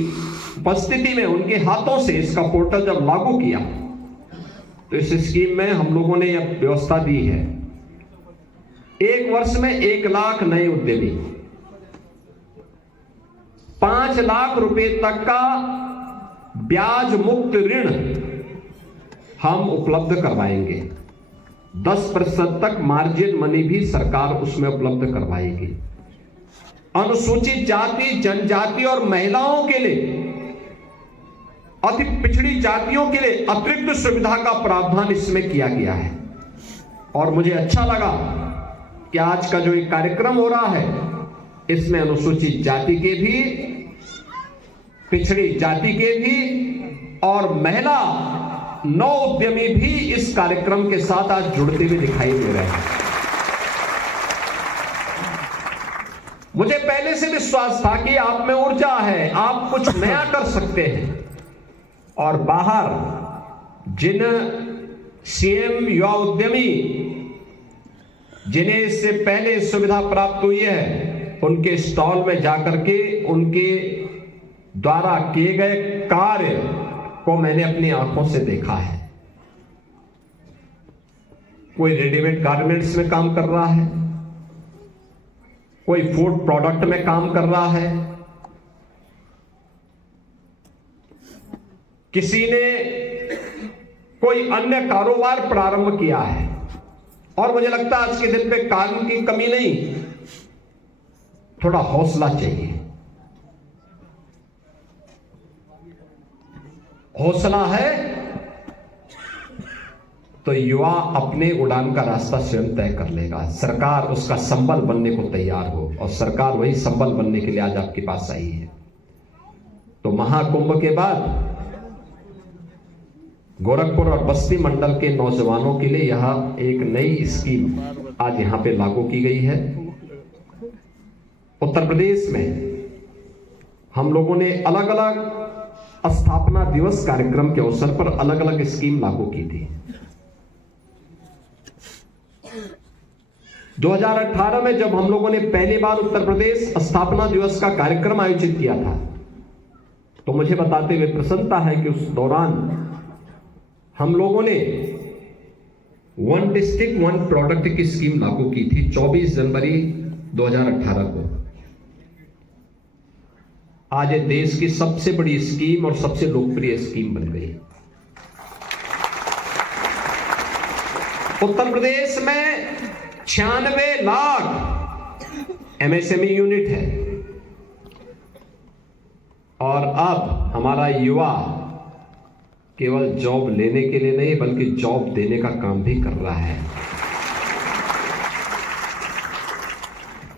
उपस्थिति में उनके हाथों से इसका पोर्टल जब लागू किया, तो इस स्कीम में हम लोगों ने यह व्यवस्था दी है, 1 वर्ष में 1 लाख नए उद्यमी, 5 लाख रुपए तक का ब्याज मुक्त ऋण हम उपलब्ध करवाएंगे। 10% तक मार्जिन मनी भी सरकार उसमें उपलब्ध करवाएगी। अनुसूचित जाति, जनजाति और महिलाओं के लिए, अति पिछड़ी जातियों के लिए अतिरिक्त सुविधा का प्रावधान इसमें किया गया है। और मुझे अच्छा लगा कि आज का जो एक कार्यक्रम हो रहा है, इसमें अनुसूचित जाति के भी, पिछड़ी जाति के भी और महिला नौ उद्यमी भी इस कार्यक्रम के साथ आज जुड़ते हुए दिखाई दे रहे हैं। मुझे पहले से विश्वास था कि आप में ऊर्जा है, आप कुछ नया कर सकते हैं। और बाहर जिन सीएम युवा उद्यमी जिन्हें इससे पहले सुविधा प्राप्त हुई है, उनके स्टॉल में जाकर के उनके द्वारा किए गए कार्य को मैंने अपनी आंखों से देखा है। कोई रेडीमेड गारमेंट्स में काम कर रहा है, कोई फूड प्रोडक्ट में काम कर रहा है, किसी ने कोई अन्य कारोबार प्रारंभ किया है। और मुझे लगता है आज के दिन पे काम की कमी नहीं, थोड़ा हौसला चाहिए। हौसला है तो युवा अपने उड़ान का रास्ता स्वयं तय कर लेगा। सरकार उसका संबल बनने को तैयार हो, और सरकार वही संबल बनने के लिए आज आपके पास आई है। तो महाकुंभ के बाद गोरखपुर और बस्ती मंडल के नौजवानों के लिए यह एक नई स्कीम आज यहां पे लागू की गई है। उत्तर प्रदेश में हम लोगों ने अलग अलग स्थापना दिवस कार्यक्रम के अवसर पर अलग अलग स्कीम लागू की थी। 2018 में जब हम लोगों ने पहली बार उत्तर प्रदेश स्थापना दिवस का कार्यक्रम आयोजित किया था, तो मुझे बताते हुए प्रसन्नता है कि उस दौरान हम लोगों ने 1 डिस्ट्रिक्ट 1 प्रोडक्ट की स्कीम लागू की थी 24 जनवरी 2018 को। आज ये देश की सबसे बड़ी स्कीम और सबसे लोकप्रिय स्कीम बन गई। उत्तर प्रदेश में 96 लाख एमएसएमई यूनिट है, और अब हमारा युवा केवल जॉब लेने के लिए नहीं बल्कि जॉब देने का काम भी कर रहा है।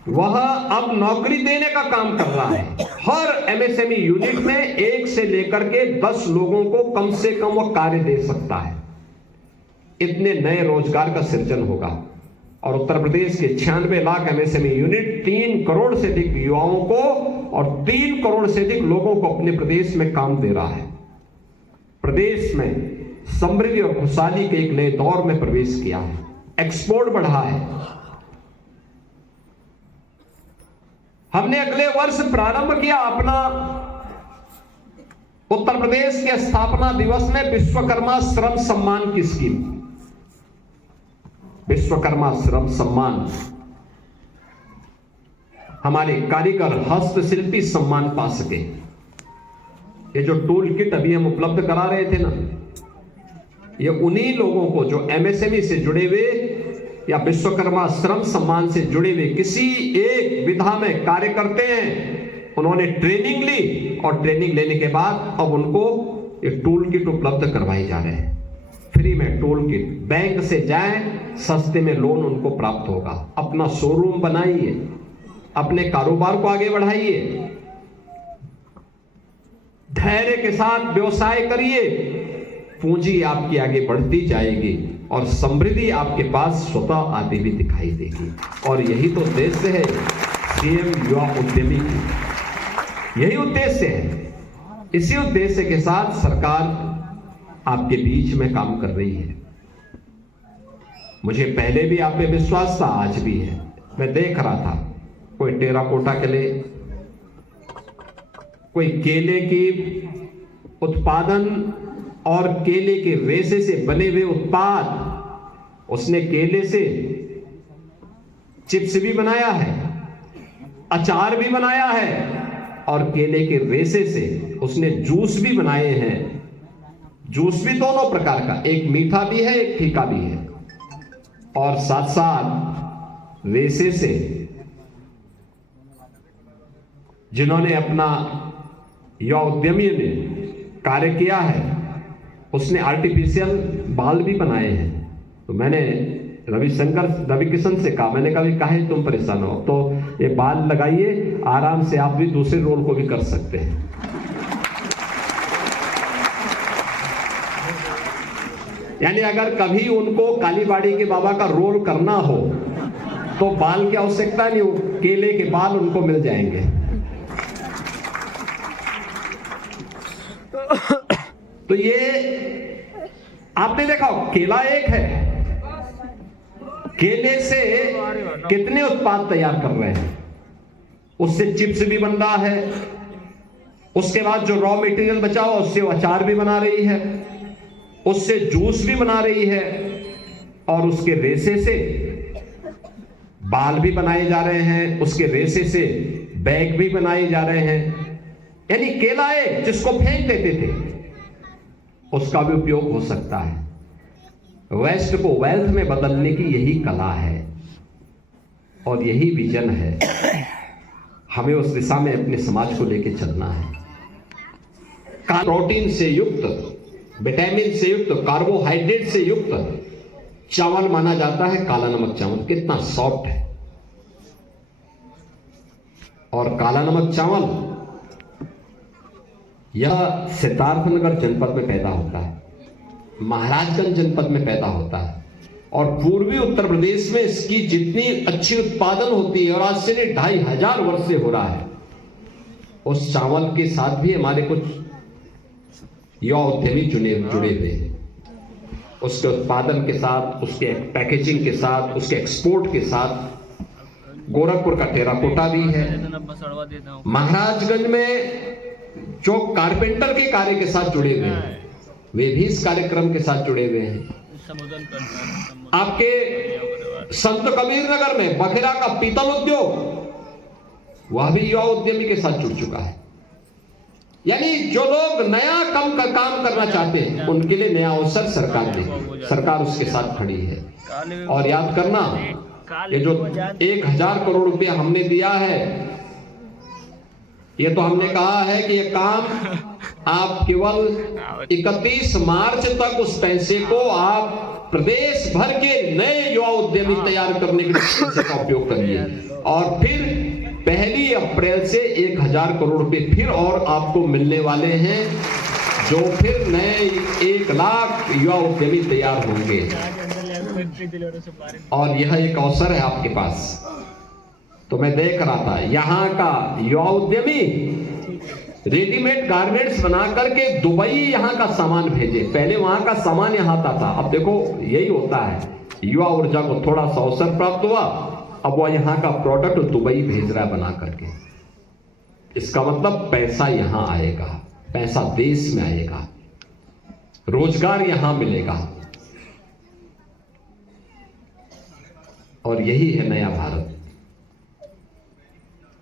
वह अब नौकरी देने का काम कर रहा है। हर एमएसएमई यूनिट में 1 से लेकर के 10 लोगों को कम से कम वह कार्य दे सकता है। इतने नए रोजगार का सृजन होगा। और उत्तर प्रदेश के 96 लाख एमएसएमई यूनिट 3 करोड़ से अधिक युवाओं को और 3 करोड़ से अधिक लोगों को अपने प्रदेश में काम दे रहा है। प्रदेश में समृद्धि और खुशहाली के एक नए दौर में प्रवेश किया है। एक्सपोर्ट बढ़ा है, हमने अगले वर्ष प्रारंभ किया अपना उत्तर प्रदेश के स्थापना दिवस में विश्वकर्मा श्रम सम्मान की स्कीम। विश्वकर्मा श्रम सम्मान हमारे कारीगर हस्तशिल्पी सम्मान पा सके। ये जो टूल किट अभी हम उपलब्ध करा रहे थे ना, ये उन्हीं लोगों को जो एमएसएमई से जुड़े हुए या विश्वकर्मा श्रम सम्मान से जुड़े हुए किसी एक विधा में कार्य करते हैं, उन्होंने ट्रेनिंग ली और ट्रेनिंग लेने के बाद अब उनको ये टूल किट उपलब्ध करवाई जा रहे हैं। फ्री में टूल किट, बैंक से जाएं, सस्ते में लोन उनको प्राप्त होगा। अपना शोरूम बनाइए, अपने कारोबार को आगे बढ़ाइए, धैर्य के साथ व्यवसाय करिए, पूंजी आपकी आगे बढ़ती जाएगी और समृद्धि आपके पास स्वतः आती भी दिखाई देगी। और यही तो उद्देश्य है सीएम युवा उद्यमी की, यही उद्देश्य है। इसी उद्देश्य के साथ सरकार आपके बीच में काम कर रही है। मुझे पहले भी आप पे विश्वास था, आज भी है। मैं देख रहा था कोई टेराकोटा के लिए, कोई केले की उत्पादन और केले के रेशे से बने हुए उत्पाद, उसने केले से चिप्स भी बनाया है, अचार भी बनाया है और केले के रेशे से उसने जूस भी बनाए हैं। जूस भी दोनों प्रकार का, एक मीठा भी है, एक फीका भी है। और साथ साथ रेशे से जिन्होंने अपना युवा उद्यमी ने कार्य किया है, उसने आर्टिफिशियल बाल भी बनाए हैं। तो मैंने रवि किशन से कहा, मैंने कहा भी काहे तुम परेशान हो, तो ये बाल लगाइए, आराम से आप भी दूसरे रोल को भी कर सकते हैं। यानी अगर कभी उनको कालीबाड़ी के बाबा का रोल करना हो तो बाल की आवश्यकता नहीं हो, केले के बाल उनको मिल जाएंगे। तो ये आपने देखा, केला एक है, केले से कितने उत्पाद तैयार कर रहे हैं। उससे चिप्स भी बन रहा है, उसके बाद जो रॉ मटेरियल बचा हुआ उससे अचार भी बना रही है, उससे जूस भी बना रही है और उसके रेशे से बाल भी बनाए जा रहे हैं, उसके रेशे से बैग भी बनाए जा रहे हैं। यानी केला है जिसको फेंक देते थे, उसका भी उपयोग हो सकता है। वेस्ट को वेल्थ में बदलने की यही कला है और यही विजन है। हमें उस दिशा में अपने समाज को लेकर चलना है। प्रोटीन से युक्त, विटामिन से युक्त, कार्बोहाइड्रेट से युक्त चावल माना जाता है काला नमक चावल। कितना सॉफ्ट है। और काला नमक चावल यह सिद्धार्थनगर जनपद में पैदा होता है, महाराजगंज जनपद में पैदा होता है और पूर्वी उत्तर प्रदेश में इसकी जितनी अच्छी उत्पादन होती है और आज से 2500 वर्ष से हो रहा है। उस चावल के साथ भी हमारे कुछ युवा उद्यमी जुड़े हुए हैं। उसके उत्पादन के साथ, उसके पैकेजिंग के साथ, उसके एक्सपोर्ट के साथ। गोरखपुर का टेराकोटा भी है। महाराजगंज में जो कारपेंटर के कार्य के साथ जुड़े हुए हैं वे भी इस कार्यक्रम के साथ जुड़े हुए हैं। आपके संत कबीर नगर में बखेरा का पीतल उद्योग, वह भी युवा उद्यमी के साथ जुड़ चुका है। यानी जो लोग नया काम करना चाहते हैं उनके लिए नया अवसर सरकार दे, सरकार उसके साथ खड़ी है। और याद करना, ये जो 1000 करोड़ रुपया हमने दिया है, ये तो हमने कहा है कि ये काम आप केवल 31 मार्च तक उस पैसे को आप प्रदेश भर के नए युवा उद्यमी तैयार करने के लिए पैसे का उपयोग करिए और फिर 1 अप्रैल से 1000 करोड़ रुपए फिर और आपको मिलने वाले हैं, जो फिर नए 1 लाख युवा उद्यमी तैयार होंगे। और यह एक अवसर है आपके पास। तो मैं देख रहा था यहाँ का युवा उद्यमी रेडीमेड गारमेंट्स बना करके दुबई यहाँ का सामान भेजे। पहले वहां का सामान यहाँ आता था। अब देखो यही होता है, युवा ऊर्जा को थोड़ा सा अवसर प्राप्त हुआ अब वो यहाँ का प्रोडक्ट दुबई भेज रहा है बना करके। इसका मतलब पैसा यहां आएगा, पैसा देश में आएगा, रोजगार यहां मिलेगा, और यही है नया भारत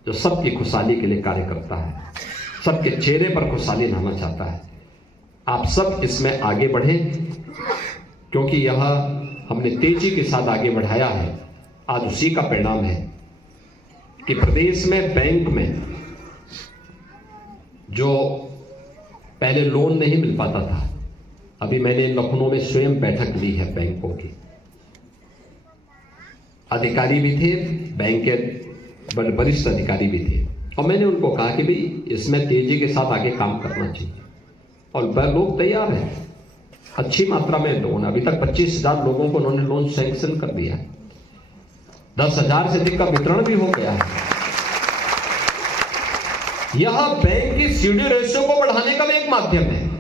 जो सबकी खुशहाली के लिए कार्य करता है, सबके चेहरे पर खुशहाली लाना चाहता है। आप सब इसमें आगे बढ़ें, क्योंकि यह हमने तेजी के साथ आगे बढ़ाया है। आज उसी का परिणाम है कि प्रदेश में बैंक में जो पहले लोन नहीं मिल पाता था, अभी मैंने लखनऊ में स्वयं बैठक ली है बैंकों की, अधिकारी भी थे, बैंक के वरिष्ठ अधिकारी भी थे, और मैंने उनको कहा कि भाई इसमें तेजी के साथ आगे काम करना चाहिए, और वह लोग तैयार हैं। अच्छी मात्रा में लोन, अभी तक 25,000 लोगों को उन्होंने लोन सैंक्शन कर दिया है, 10,000 से अधिक का वितरण भी हो गया है। यह बैंक की सीडी रेशियो को बढ़ाने का भी एक माध्यम है,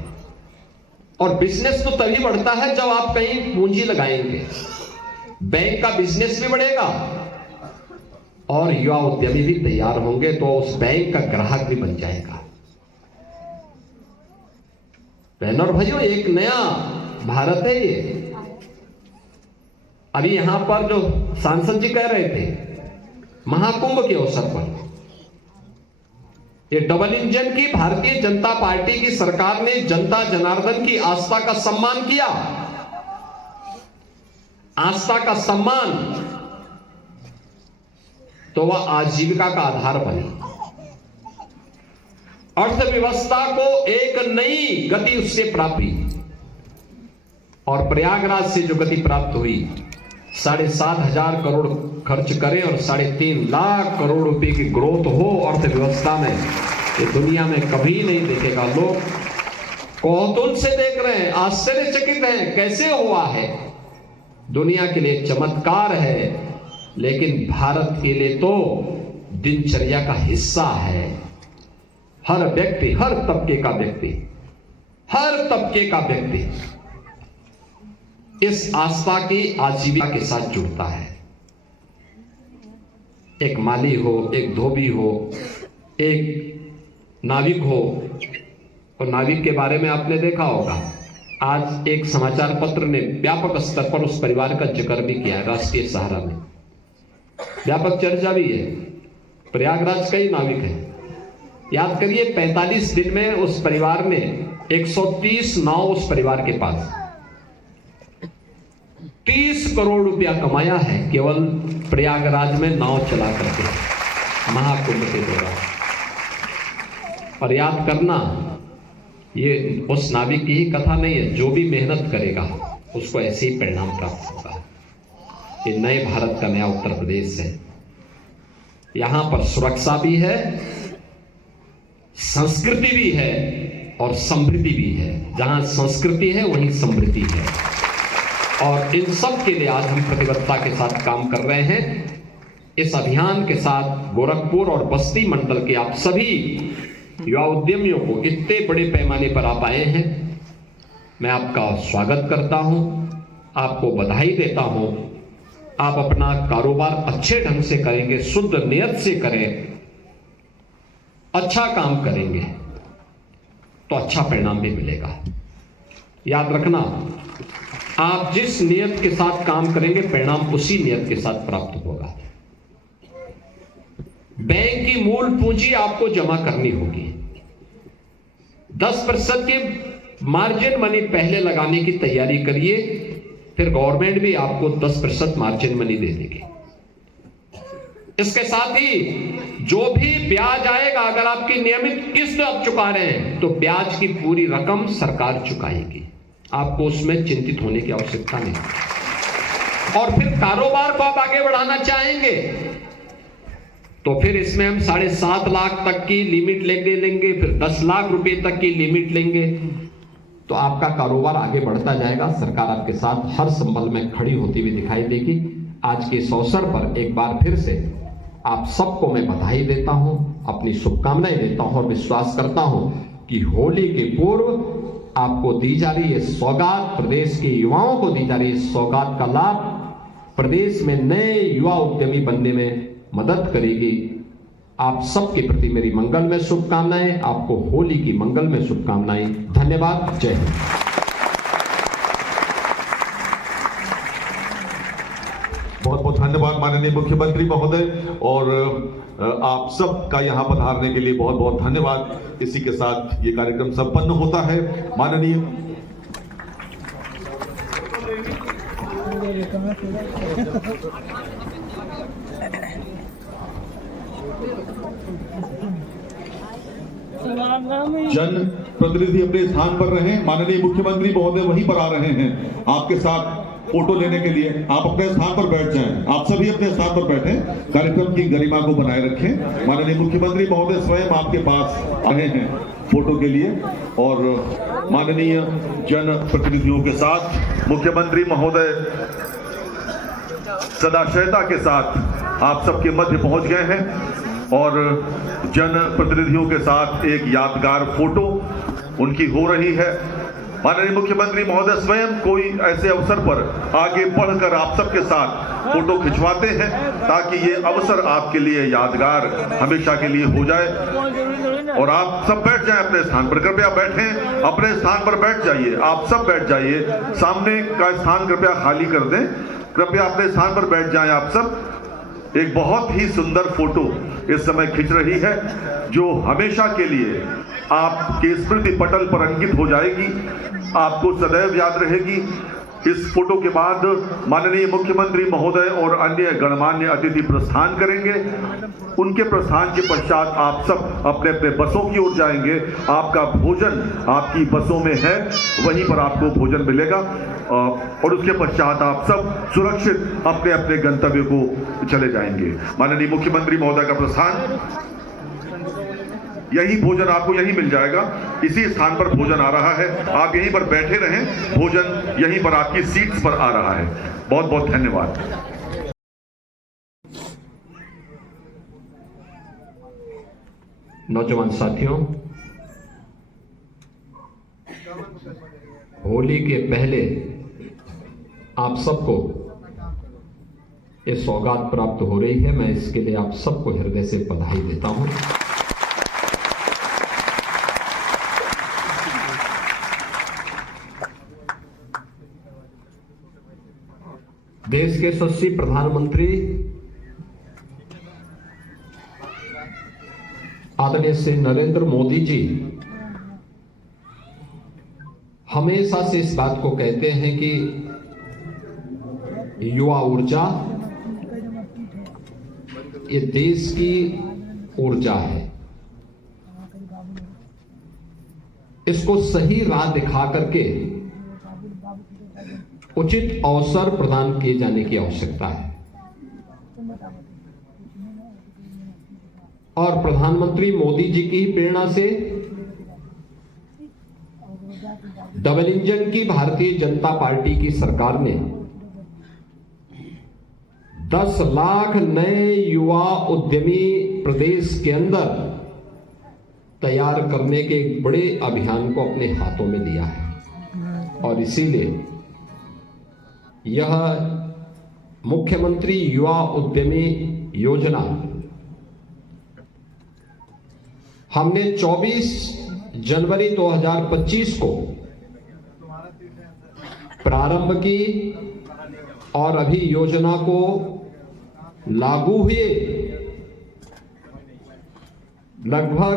और बिजनेस तो तभी बढ़ता है जब आप कहीं पूंजी लगाएंगे, बैंक का बिजनेस भी बढ़ेगा और युवा उद्यमी भी तैयार होंगे तो उस बैंक का ग्राहक भी बन जाएगा। बहनों और भाइयों, एक नया भारत है ये। अभी यहां पर जो सांसद जी कह रहे थे, महाकुंभ के अवसर पर ये डबल इंजन की भारतीय जनता पार्टी की सरकार ने जनता जनार्दन की आस्था का सम्मान किया। आस्था का सम्मान तो वह आजीविका का आधार बनी, अर्थव्यवस्था को एक नई गति उससे प्राप्त हुई, और प्रयागराज से जो गति प्राप्त हुई, 7,500 करोड़ खर्च करें और 3.5 लाख करोड़ रुपए की ग्रोथ हो अर्थव्यवस्था में, ये दुनिया में कभी नहीं देखेगा। लोग कौतूहल से देख रहे हैं, आश्चर्यचकित हैं, कैसे हुआ है। दुनिया के लिए चमत्कार है, लेकिन भारत के लिए तो दिनचर्या का हिस्सा है। हर व्यक्ति, हर तबके का व्यक्ति, हर तबके का व्यक्ति इस आस्था की आजीविका के साथ जुड़ता है। एक माली हो, एक धोबी हो, एक नाविक हो, और नाविक के बारे में आपने देखा होगा, आज एक समाचार पत्र ने व्यापक स्तर पर उस परिवार का जिक्र भी किया है, राष्ट्रीय सहारा में व्यापक चर्चा भी है। प्रयागराज का ही नाविक है। याद करिए, 45 दिन में उस परिवार ने 130 नाव, उस परिवार के पास 30 करोड़ रुपया कमाया है केवल प्रयागराज में नाव चला करके महाकुंभ के दौरान। और याद करना, ये उस नाविक की ही कथा नहीं है, जो भी मेहनत करेगा उसको ऐसे ही परिणाम प्राप्त होगा। ये नए भारत का नया उत्तर प्रदेश है। यहां पर सुरक्षा भी है, संस्कृति भी है और समृद्धि भी है। जहां संस्कृति है वहीं समृद्धि है, और इन सब के लिए आज हम प्रतिबद्धता के साथ काम कर रहे हैं। इस अभियान के साथ गोरखपुर और बस्ती मंडल के आप सभी युवा उद्यमियों को इतने बड़े पैमाने पर आप आए हैं, मैं आपका स्वागत करता हूं, आपको बधाई देता हूं। आप अपना कारोबार अच्छे ढंग से करेंगे, शुद्ध नियत से करें, अच्छा काम करेंगे तो अच्छा परिणाम भी मिलेगा। याद रखना, आप जिस नियत के साथ काम करेंगे परिणाम उसी नियत के साथ प्राप्त होगा। बैंक की मूल पूंजी आपको जमा करनी होगी। 10% की मार्जिन मनी पहले लगाने की तैयारी करिए, फिर गवर्नमेंट भी आपको 10% मार्जिन मनी दे देगी। इसके साथ ही जो भी ब्याज आएगा, अगर आपकी नियमित किस्त आप चुका रहे हैं तो ब्याज की पूरी रकम सरकार चुकाएगी, आपको उसमें चिंतित होने की आवश्यकता नहीं। और फिर कारोबार को आप आगे बढ़ाना चाहेंगे तो फिर इसमें हम 7.5 लाख तक की लिमिट लेंगे, फिर 10 लाख रुपए तक की लिमिट लेंगे, तो आपका कारोबार आगे बढ़ता जाएगा। सरकार आपके साथ हर संबल में खड़ी होती हुई दिखाई देगी। आज के इस अवसर पर एक बार फिर से आप सबको मैं बधाई देता हूं, अपनी शुभकामनाएं देता हूं और विश्वास करता हूं कि होली के पूर्व आपको दी जा रही है सौगात, प्रदेश के युवाओं को दी जा रही है सौगात का लाभ प्रदेश में नए युवा उद्यमी बनने में मदद करेगी। आप सबके प्रति मेरी मंगल में शुभकामनाएं, आपको होली की मंगल में शुभकामनाएं। धन्यवाद। जय हिंद। बहुत बहुत धन्यवाद माननीय मुख्यमंत्री महोदय, और आप सब का यहाँ पधारने के लिए बहुत बहुत धन्यवाद। इसी के साथ ये कार्यक्रम संपन्न होता है। माननीय जन प्रतिनिधि अपने स्थान पर रहे। माननीय मुख्यमंत्री महोदय वहीं पर आ रहे हैं आपके साथ फोटो लेने के लिए। आप अपने स्थान पर बैठ जाएं। आप सभी अपने स्थान पर बैठें, कार्यक्रम की गरिमा को बनाए रखें। माननीय मुख्यमंत्री महोदय स्वयं आपके पास आए हैं फोटो के लिए, और माननीय जन प्रतिनिधियों के साथ मुख्यमंत्री महोदय सदाशयता के साथ आप सबके मध्य पहुंच गए हैं, और जन प्रतिनिधियों के साथ एक यादगार फोटो उनकी हो रही है। माननीय मुख्यमंत्री महोदय स्वयं कोई ऐसे अवसर पर आगे बढ़कर आप सबके साथ फोटो खिंचवाते हैं, ताकि ये अवसर आपके लिए यादगार हमेशा के लिए हो जाए। और आप सब बैठ जाएं अपने स्थान पर, कृपया बैठें, अपने स्थान पर बैठ जाइए। आप सब बैठ जाइए, सामने का स्थान कृपया खाली कर दें। कृपया अपने स्थान पर बैठ जाएं आप सब। एक बहुत ही सुंदर फोटो इस समय खिंच रही है, जो हमेशा के लिए आपके स्मृति पटल पर अंकित हो जाएगी, आपको सदैव याद रहेगी। इस फोटो के बाद माननीय मुख्यमंत्री महोदय और अन्य गणमान्य अतिथि प्रस्थान करेंगे। उनके प्रस्थान के पश्चात आप सब अपने अपने बसों की ओर जाएंगे। आपका भोजन आपकी बसों में है, वहीं पर आपको भोजन मिलेगा, और उसके पश्चात आप सब सुरक्षित अपने अपने गंतव्य को चले जाएंगे। माननीय मुख्यमंत्री महोदय का प्रस्थान, यही भोजन आपको यहीं मिल जाएगा। इसी स्थान पर भोजन आ रहा है, आप यहीं पर बैठे रहें, भोजन यहीं पर आपकी सीट्स पर आ रहा है। बहुत बहुत धन्यवाद। नौजवान साथियों, होली के पहले आप सबको ये सौगात प्राप्त हो रही है। मैं इसके लिए आप सबको हृदय से बधाई देता हूं। देश के यशस्वी प्रधानमंत्री आदरणीय श्री नरेंद्र मोदी जी हमेशा से इस बात को कहते हैं कि युवा ऊर्जा ये देश की ऊर्जा है। इसको सही राह दिखा करके उचित अवसर प्रदान किए जाने की आवश्यकता है, और प्रधानमंत्री मोदी जी की प्रेरणा से डबल इंजन की भारतीय जनता पार्टी की सरकार ने 10 लाख नए युवा उद्यमी प्रदेश के अंदर तैयार करने के एक बड़े अभियान को अपने हाथों में लिया है। और इसीलिए यह मुख्यमंत्री युवा उद्यमी योजना हमने 24 जनवरी 2025 को प्रारंभ की, और अभी योजना को लागू हुए लगभग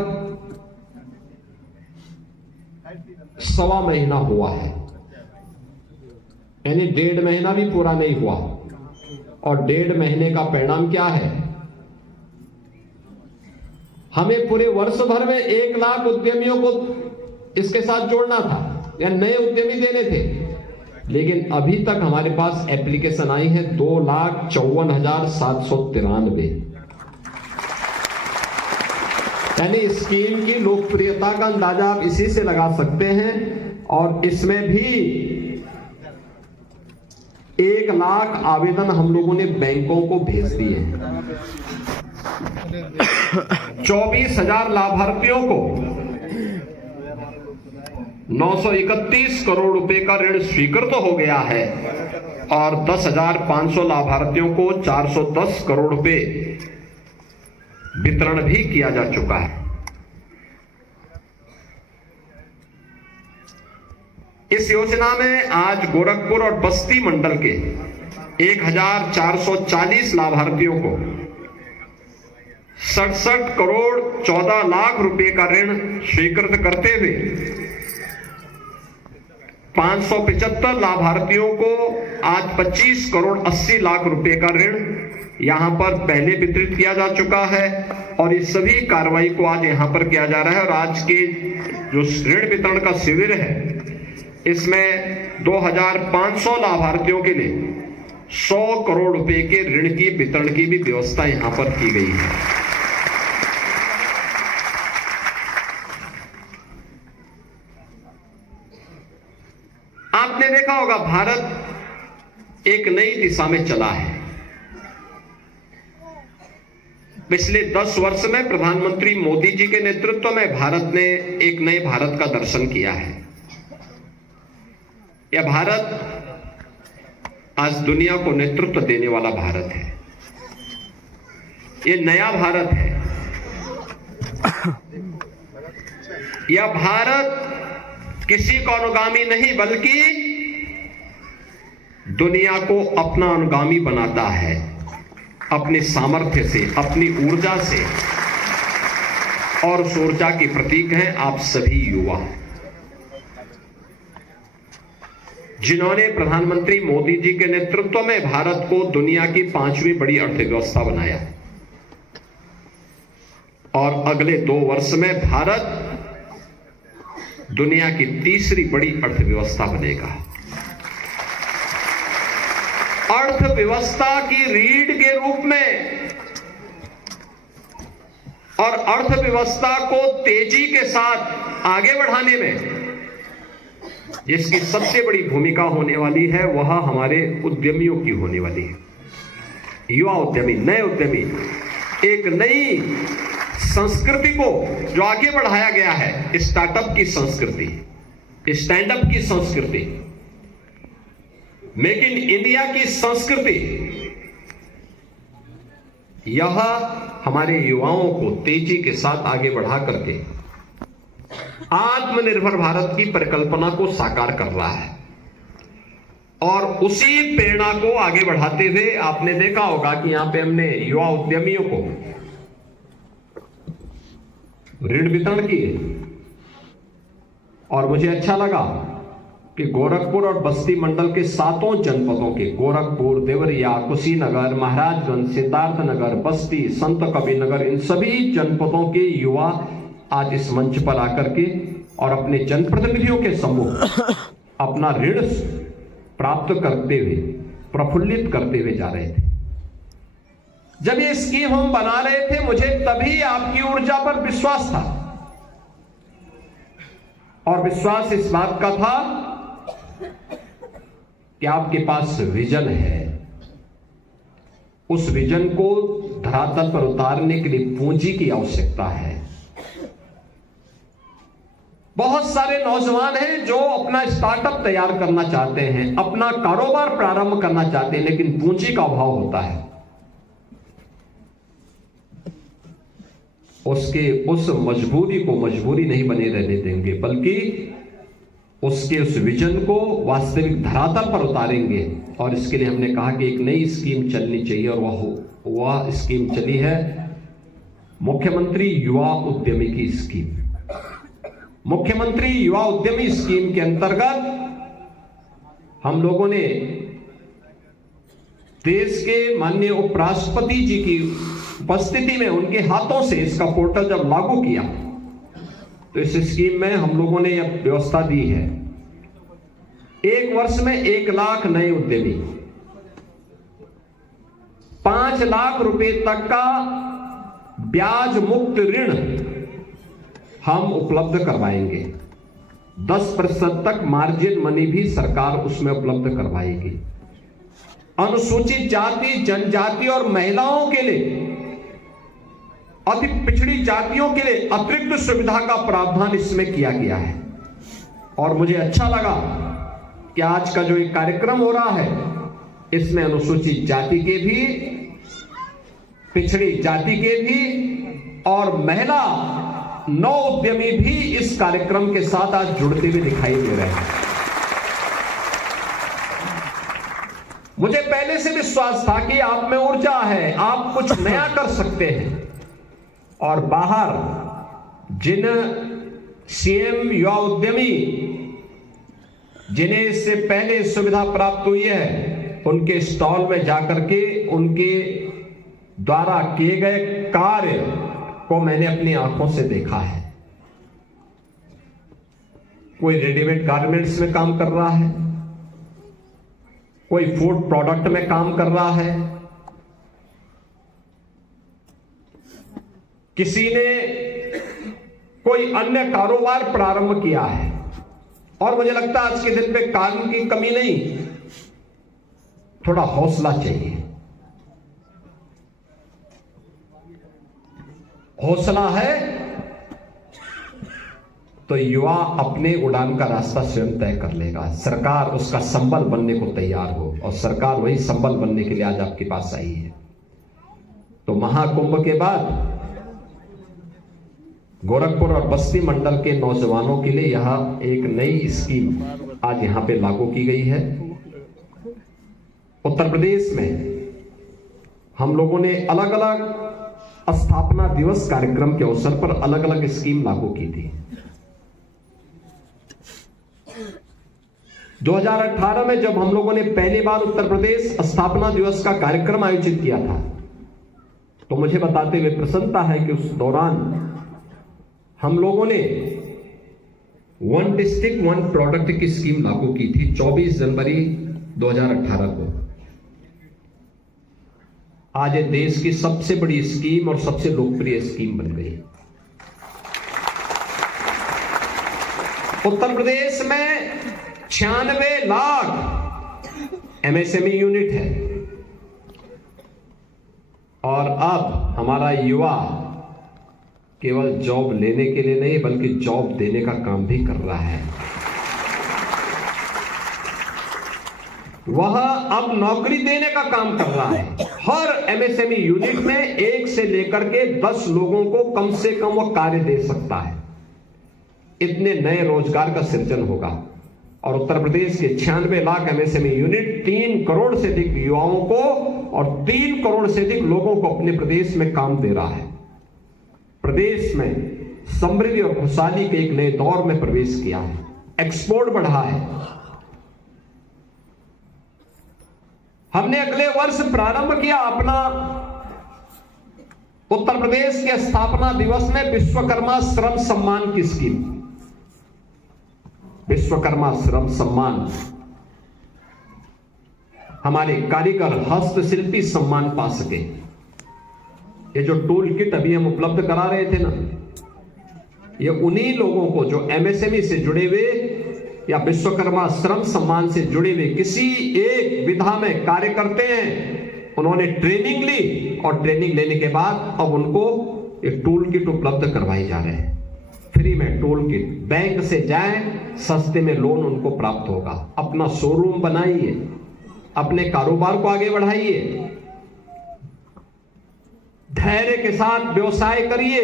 1.25 महीना हुआ है, यानी 1.5 महीना भी पूरा नहीं हुआ। और 1.5 महीने का परिणाम क्या है? हमें पूरे वर्ष भर में 1 लाख उद्यमियों को इसके साथ जोड़ना था, या नए उद्यमी देने थे, लेकिन अभी तक हमारे पास एप्लीकेशन आई है 2,54,793। यानी स्कीम की लोकप्रियता का अंदाजा आप इसी से लगा सकते हैं। और इसमें भी 1 लाख आवेदन हम लोगों ने बैंकों को भेज दिए। 24,000 लाभार्थियों को 931 करोड़ रुपए का ऋण स्वीकृत हो गया है। और 10,500 लाभार्थियों को 410 करोड़ रुपए वितरण भी किया जा चुका है। इस योजना में आज गोरखपुर और बस्ती मंडल के 1,440 लाभार्थियों को 67 करोड़ 14 लाख रुपए का ऋण स्वीकृत करते हुए 575 लाभार्थियों को आज 25 करोड़ 80 लाख रुपए का ऋण यहां पर पहले वितरित किया जा चुका है और ये सभी कार्रवाई को आज यहां पर किया जा रहा है। और आज के जो ऋण वितरण का शिविर है इसमें 2,500 लाभार्थियों के लिए 100 करोड़ रुपए के ऋण की वितरण की भी व्यवस्था यहां पर की गई है। आपने देखा होगा भारत एक नई दिशा में चला है। पिछले 10 वर्ष में प्रधानमंत्री मोदी जी के नेतृत्व में भारत ने एक नए भारत का दर्शन किया है। यह भारत आज दुनिया को नेतृत्व देने वाला भारत है। यह नया भारत है। यह भारत किसी को अनुगामी नहीं बल्कि दुनिया को अपना अनुगामी बनाता है, अपने सामर्थ्य से, अपनी ऊर्जा से। और उस ऊर्जा के प्रतीक हैं आप सभी युवा, जिन्होंने प्रधानमंत्री मोदी जी के नेतृत्व में भारत को दुनिया की 5वीं बड़ी अर्थव्यवस्था बनाया और अगले 2 वर्ष में भारत दुनिया की 3री बड़ी अर्थव्यवस्था बनेगा। अर्थव्यवस्था की रीढ़ के रूप में और अर्थव्यवस्था को तेजी के साथ आगे बढ़ाने में जिसकी सबसे बड़ी भूमिका होने वाली है वह हमारे उद्यमियों की होने वाली है। युवा उद्यमी, नए उद्यमी, एक नई संस्कृति को जो आगे बढ़ाया गया है, स्टार्टअप की संस्कृति, स्टैंडअप की संस्कृति, मेक इन इंडिया की संस्कृति, यह हमारे युवाओं को तेजी के साथ आगे बढ़ा करके आत्मनिर्भर भारत की परिकल्पना को साकार कर रहा है। और उसी प्रेरणा को आगे बढ़ाते हुए आपने देखा होगा कि यहां पे हमने युवा उद्यमियों को ऋण वितरण किए और मुझे अच्छा लगा कि गोरखपुर और बस्ती मंडल के 7 जनपदों के गोरखपुर, देवरिया, कुशीनगर, महाराजगंज, सिद्धार्थनगर, बस्ती, संत कबीरनगर, इन सभी जनपदों के युवा आज इस मंच पर आकर के और अपने जनप्रतिनिधियों के सम्मुख अपना ऋण प्राप्त करते हुए, प्रफुल्लित करते हुए जा रहे थे। जब ये स्कीम हम बना रहे थे मुझे तभी आपकी ऊर्जा पर विश्वास था और विश्वास इस बात का था कि आपके पास विजन है। उस विजन को धरातल पर उतारने के लिए पूंजी की आवश्यकता है। बहुत सारे नौजवान हैं जो अपना स्टार्टअप तैयार करना चाहते हैं, अपना कारोबार प्रारंभ करना चाहते हैं, लेकिन पूंजी का अभाव होता है। उसके उस मजबूरी को मजबूरी नहीं बने रहने देंगे, बल्कि उसके उस विजन को वास्तविक धरातल पर उतारेंगे। और इसके लिए हमने कहा कि एक नई स्कीम चलनी चाहिए और वह स्कीम चली है मुख्यमंत्री युवा उद्यमी की स्कीम। मुख्यमंत्री युवा उद्यमी स्कीम के अंतर्गत हम लोगों ने देश के माननीय उपराष्ट्रपति जी की उपस्थिति में उनके हाथों से इसका पोर्टल जब लागू किया तो इस स्कीम में हम लोगों ने यह व्यवस्था दी है 1 वर्ष में 1 लाख नए उद्यमी, 5 लाख रुपए तक का ब्याज मुक्त ऋण हम उपलब्ध करवाएंगे। 10% तक मार्जिन मनी भी सरकार उसमें उपलब्ध करवाएगी। अनुसूचित जाति, जनजाति और महिलाओं के लिए, अति पिछड़ी जातियों के लिए अतिरिक्त सुविधा का प्रावधान इसमें किया गया है। और मुझे अच्छा लगा कि आज का जो एक कार्यक्रम हो रहा है इसमें अनुसूचित जाति के भी, पिछड़ी जाति के भी और महिला नौ उद्यमी भी इस कार्यक्रम के साथ आज जुड़ते हुए दिखाई दे रहे हैं। मुझे पहले से विश्वास था कि आप में ऊर्जा है, आप कुछ नया कर सकते हैं। और बाहर जिन सीएम युवा उद्यमी जिन्हें इससे पहले सुविधा प्राप्त हुई है, उनके स्टॉल में जाकर के उनके द्वारा किए गए कार्य को मैंने अपनी आंखों से देखा है। कोई रेडीमेड गारमेंट्स में काम कर रहा है, कोई फूड प्रोडक्ट में काम कर रहा है, किसी ने कोई अन्य कारोबार प्रारंभ किया है। और मुझे लगता है आज के दिन पे काम की कमी नहीं, थोड़ा हौसला चाहिए। हौसला है तो युवा अपने उड़ान का रास्ता स्वयं तय कर लेगा। सरकार उसका संबल बनने को तैयार हो, और सरकार वही संबल बनने के लिए आज आपके पास आई है। तो महाकुंभ के बाद गोरखपुर और बस्ती मंडल के नौजवानों के लिए यह एक नई स्कीम आज यहां पे लागू की गई है। उत्तर प्रदेश में हम लोगों ने अलग अलग स्थापना दिवस कार्यक्रम के अवसर पर अलग अलग स्कीम लागू की थी। 2018 में जब हम लोगों ने पहली बार उत्तर प्रदेश स्थापना दिवस का कार्यक्रम आयोजित किया था, तो मुझे बताते हुए प्रसन्नता है कि उस दौरान हम लोगों ने वन डिस्ट्रिक्ट वन प्रोडक्ट की स्कीम लागू की थी 24 जनवरी 2018 को। आज ये देश की सबसे बड़ी स्कीम और सबसे लोकप्रिय स्कीम बन गई। उत्तर प्रदेश में 96 लाख एमएसएमई यूनिट है, और अब हमारा युवा केवल जॉब लेने के लिए नहीं बल्कि जॉब देने का काम भी कर रहा है। वह अब नौकरी देने का काम कर रहा है। हर एमएसएमई यूनिट में 1 से लेकर के 10 लोगों को कम से कम वह कार्य दे सकता है। इतने नए रोजगार का सृजन होगा। और उत्तर प्रदेश के 96 लाख एमएसएमई यूनिट 3 करोड़ से अधिक युवाओं को और 3 करोड़ से अधिक लोगों को अपने प्रदेश में काम दे रहा है। प्रदेश में समृद्धि और खुशहाली के एक नए दौर में प्रवेश किया है। एक्सपोर्ट बढ़ा है। हमने अगले वर्ष प्रारंभ किया अपना उत्तर प्रदेश के स्थापना दिवस में विश्वकर्मा श्रम सम्मान की स्कीम। विश्वकर्मा श्रम सम्मान हमारे कारीगर हस्तशिल्पी सम्मान पा सके। ये जो टूल किट अभी हम उपलब्ध करा रहे थे ना, ये उन्हीं लोगों को जो एमएसएमई से जुड़े हुए या विश्वकर्मा श्रम सम्मान से जुड़े हुए किसी एक विधा में कार्य करते हैं, उन्होंने ट्रेनिंग ली और ट्रेनिंग लेने के बाद अब उनको ये टूल किट उपलब्ध करवाई जा रहे हैं। फ्री में टूल किट, बैंक से जाएं, सस्ते में लोन उनको प्राप्त होगा। अपना शोरूम बनाइए, अपने कारोबार को आगे बढ़ाइए, धैर्य के साथ व्यवसाय करिए,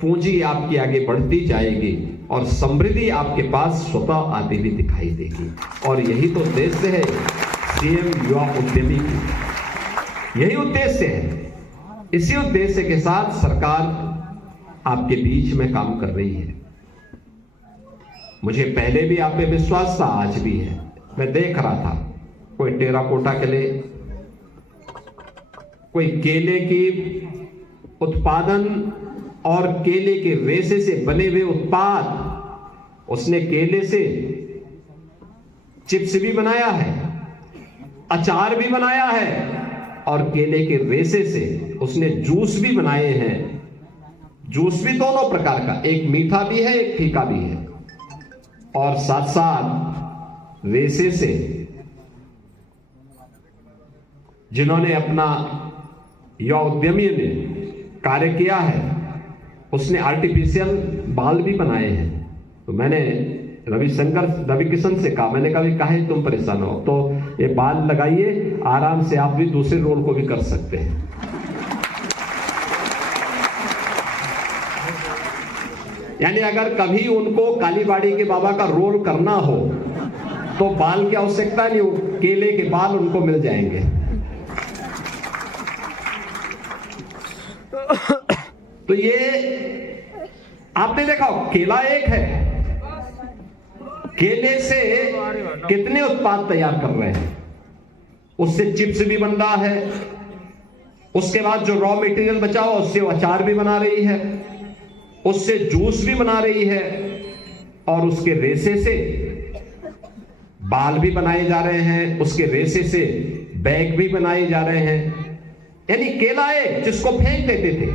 पूंजी आपकी आगे बढ़ती जाएगी और समृद्धि आपके पास स्वतः आती हुई दिखाई देगी। और यही तो उद्देश्य है सीएम युवा उद्यमी की, यही उद्देश्य है। इसी उद्देश्य के साथ सरकार आपके बीच में काम कर रही है। मुझे पहले भी आप पे विश्वास था, आज भी है। मैं देख रहा था कोई टेराकोटा के लिए, कोई केले की उत्पादन और केले के रेशे से बने हुए उत्पाद, उसने केले से चिप्स भी बनाया है, अचार भी बनाया है और केले के रेशे से उसने जूस भी बनाए हैं। जूस भी दोनों प्रकार का, एक मीठा भी है एक फीका भी है। और साथ साथ रेशे से जिन्होंने अपना युवा उद्यमी ने कार्य किया है, उसने आर्टिफिशियल बाल भी बनाए हैं। तो मैंने रवि किशन से कहा, मैंने कहा काहे तुम परेशान हो, तो ये बाल लगाइए, आराम से आप भी दूसरे रोल को भी कर सकते हैं। यानी अगर कभी उनको कालीबाड़ी के बाबा का रोल करना हो तो बाल की आवश्यकता नहीं हो, केले के बाल उनको मिल जाएंगे। तो ये आपने देखा, केला एक है, केले से कितने उत्पाद तैयार कर रहे हैं, उससे चिप्स भी बन रहा है, उसके बाद जो रॉ मटेरियल बचा हुआ उससे अचार भी बना रही है, उससे जूस भी बना रही है, और उसके रेशे से बाल भी बनाए जा रहे हैं, उसके रेशे से बैग भी बनाए जा रहे हैं। यानी केला एक जिसको फेंक देते थे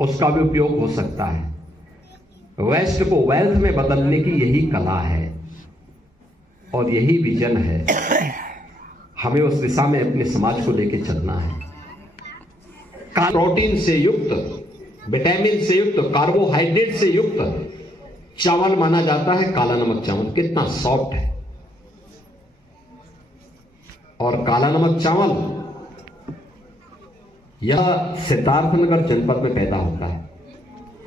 उसका भी उपयोग हो सकता है। वेस्ट को वेल्थ में बदलने की यही कला है और यही विजन है। हमें उस दिशा में अपने समाज को लेकर चलना है। प्रोटीन से युक्त, विटामिन से युक्त, कार्बोहाइड्रेट से युक्त चावल माना जाता है काला नमक चावल। कितना सॉफ्ट है। और काला नमक चावल यह सिद्धार्थनगर जनपद में पैदा होता है,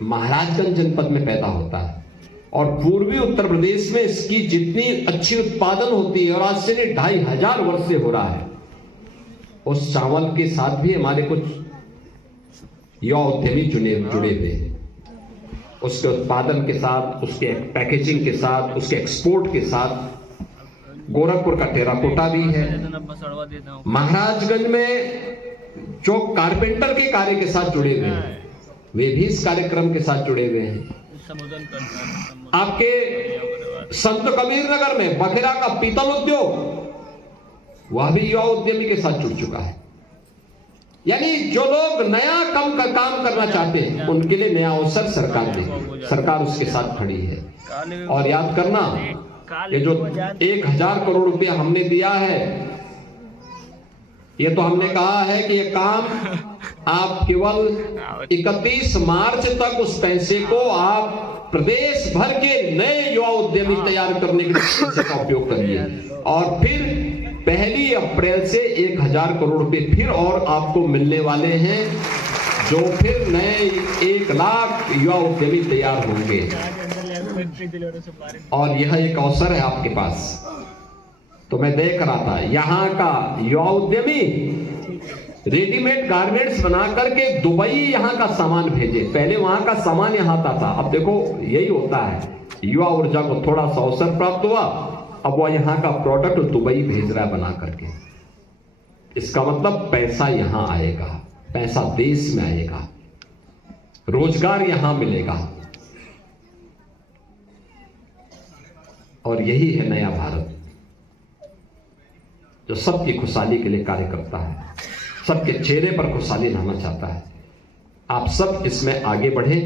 महाराजगंज जनपद में पैदा होता है, और पूर्वी उत्तर प्रदेश में इसकी जितनी अच्छी उत्पादन होती है, और आज से 2500 वर्ष से हो रहा है, उस चावल के साथ भी हमारे कुछ युवा उद्यमी जुड़े हुए हैं। उसके उत्पादन के साथ, उसके पैकेजिंग के साथ, उसके एक्सपोर्ट के साथ। गोरखपुर का टेराकोटा भी है। महाराजगंज में जो कारपेंटर के कार्य के साथ जुड़े हुए हैं वे भी इस कार्यक्रम के साथ जुड़े हुए हैं। आपके संत कबीर नगर में बखेरा का पीतल उद्योग, वह भी युवा उद्यमी के साथ जुड़ चुका है। यानी जो लोग नया काम करना चाहते हैं उनके लिए नया अवसर सरकार दे, सरकार उसके साथ खड़ी है। और याद करना, ये जो 1000 करोड़ रुपया हमने दिया है, ये तो हमने कहा है कि ये काम आप केवल 31 मार्च तक उस पैसे को आप प्रदेश भर के नए युवा उद्यमी तैयार करने के लिए पैसे का उपयोग करिए, और फिर 1 अप्रैल से 1000 करोड़ रुपए फिर और आपको मिलने वाले हैं, जो फिर नए 1 लाख युवा उद्यमी तैयार होंगे। और यह एक अवसर है आपके पास। तो मैं देख रहा था यहां का युवा उद्यमी रेडीमेड गारमेंट्स बना करके दुबई यहां का सामान भेजे। पहले वहां का सामान यहां आता था, अब देखो यही होता है, युवा ऊर्जा को थोड़ा सा अवसर प्राप्त हुआ, अब वह यहां का प्रोडक्ट दुबई भेज रहा है बना करके। इसका मतलब पैसा यहां आएगा, पैसा देश में आएगा, रोजगार यहां मिलेगा, और यही है नया भारत जो सबकी खुशहाली के लिए कार्य करता है, सबके चेहरे पर खुशहाली लाना चाहता है। आप सब इसमें आगे बढ़ें,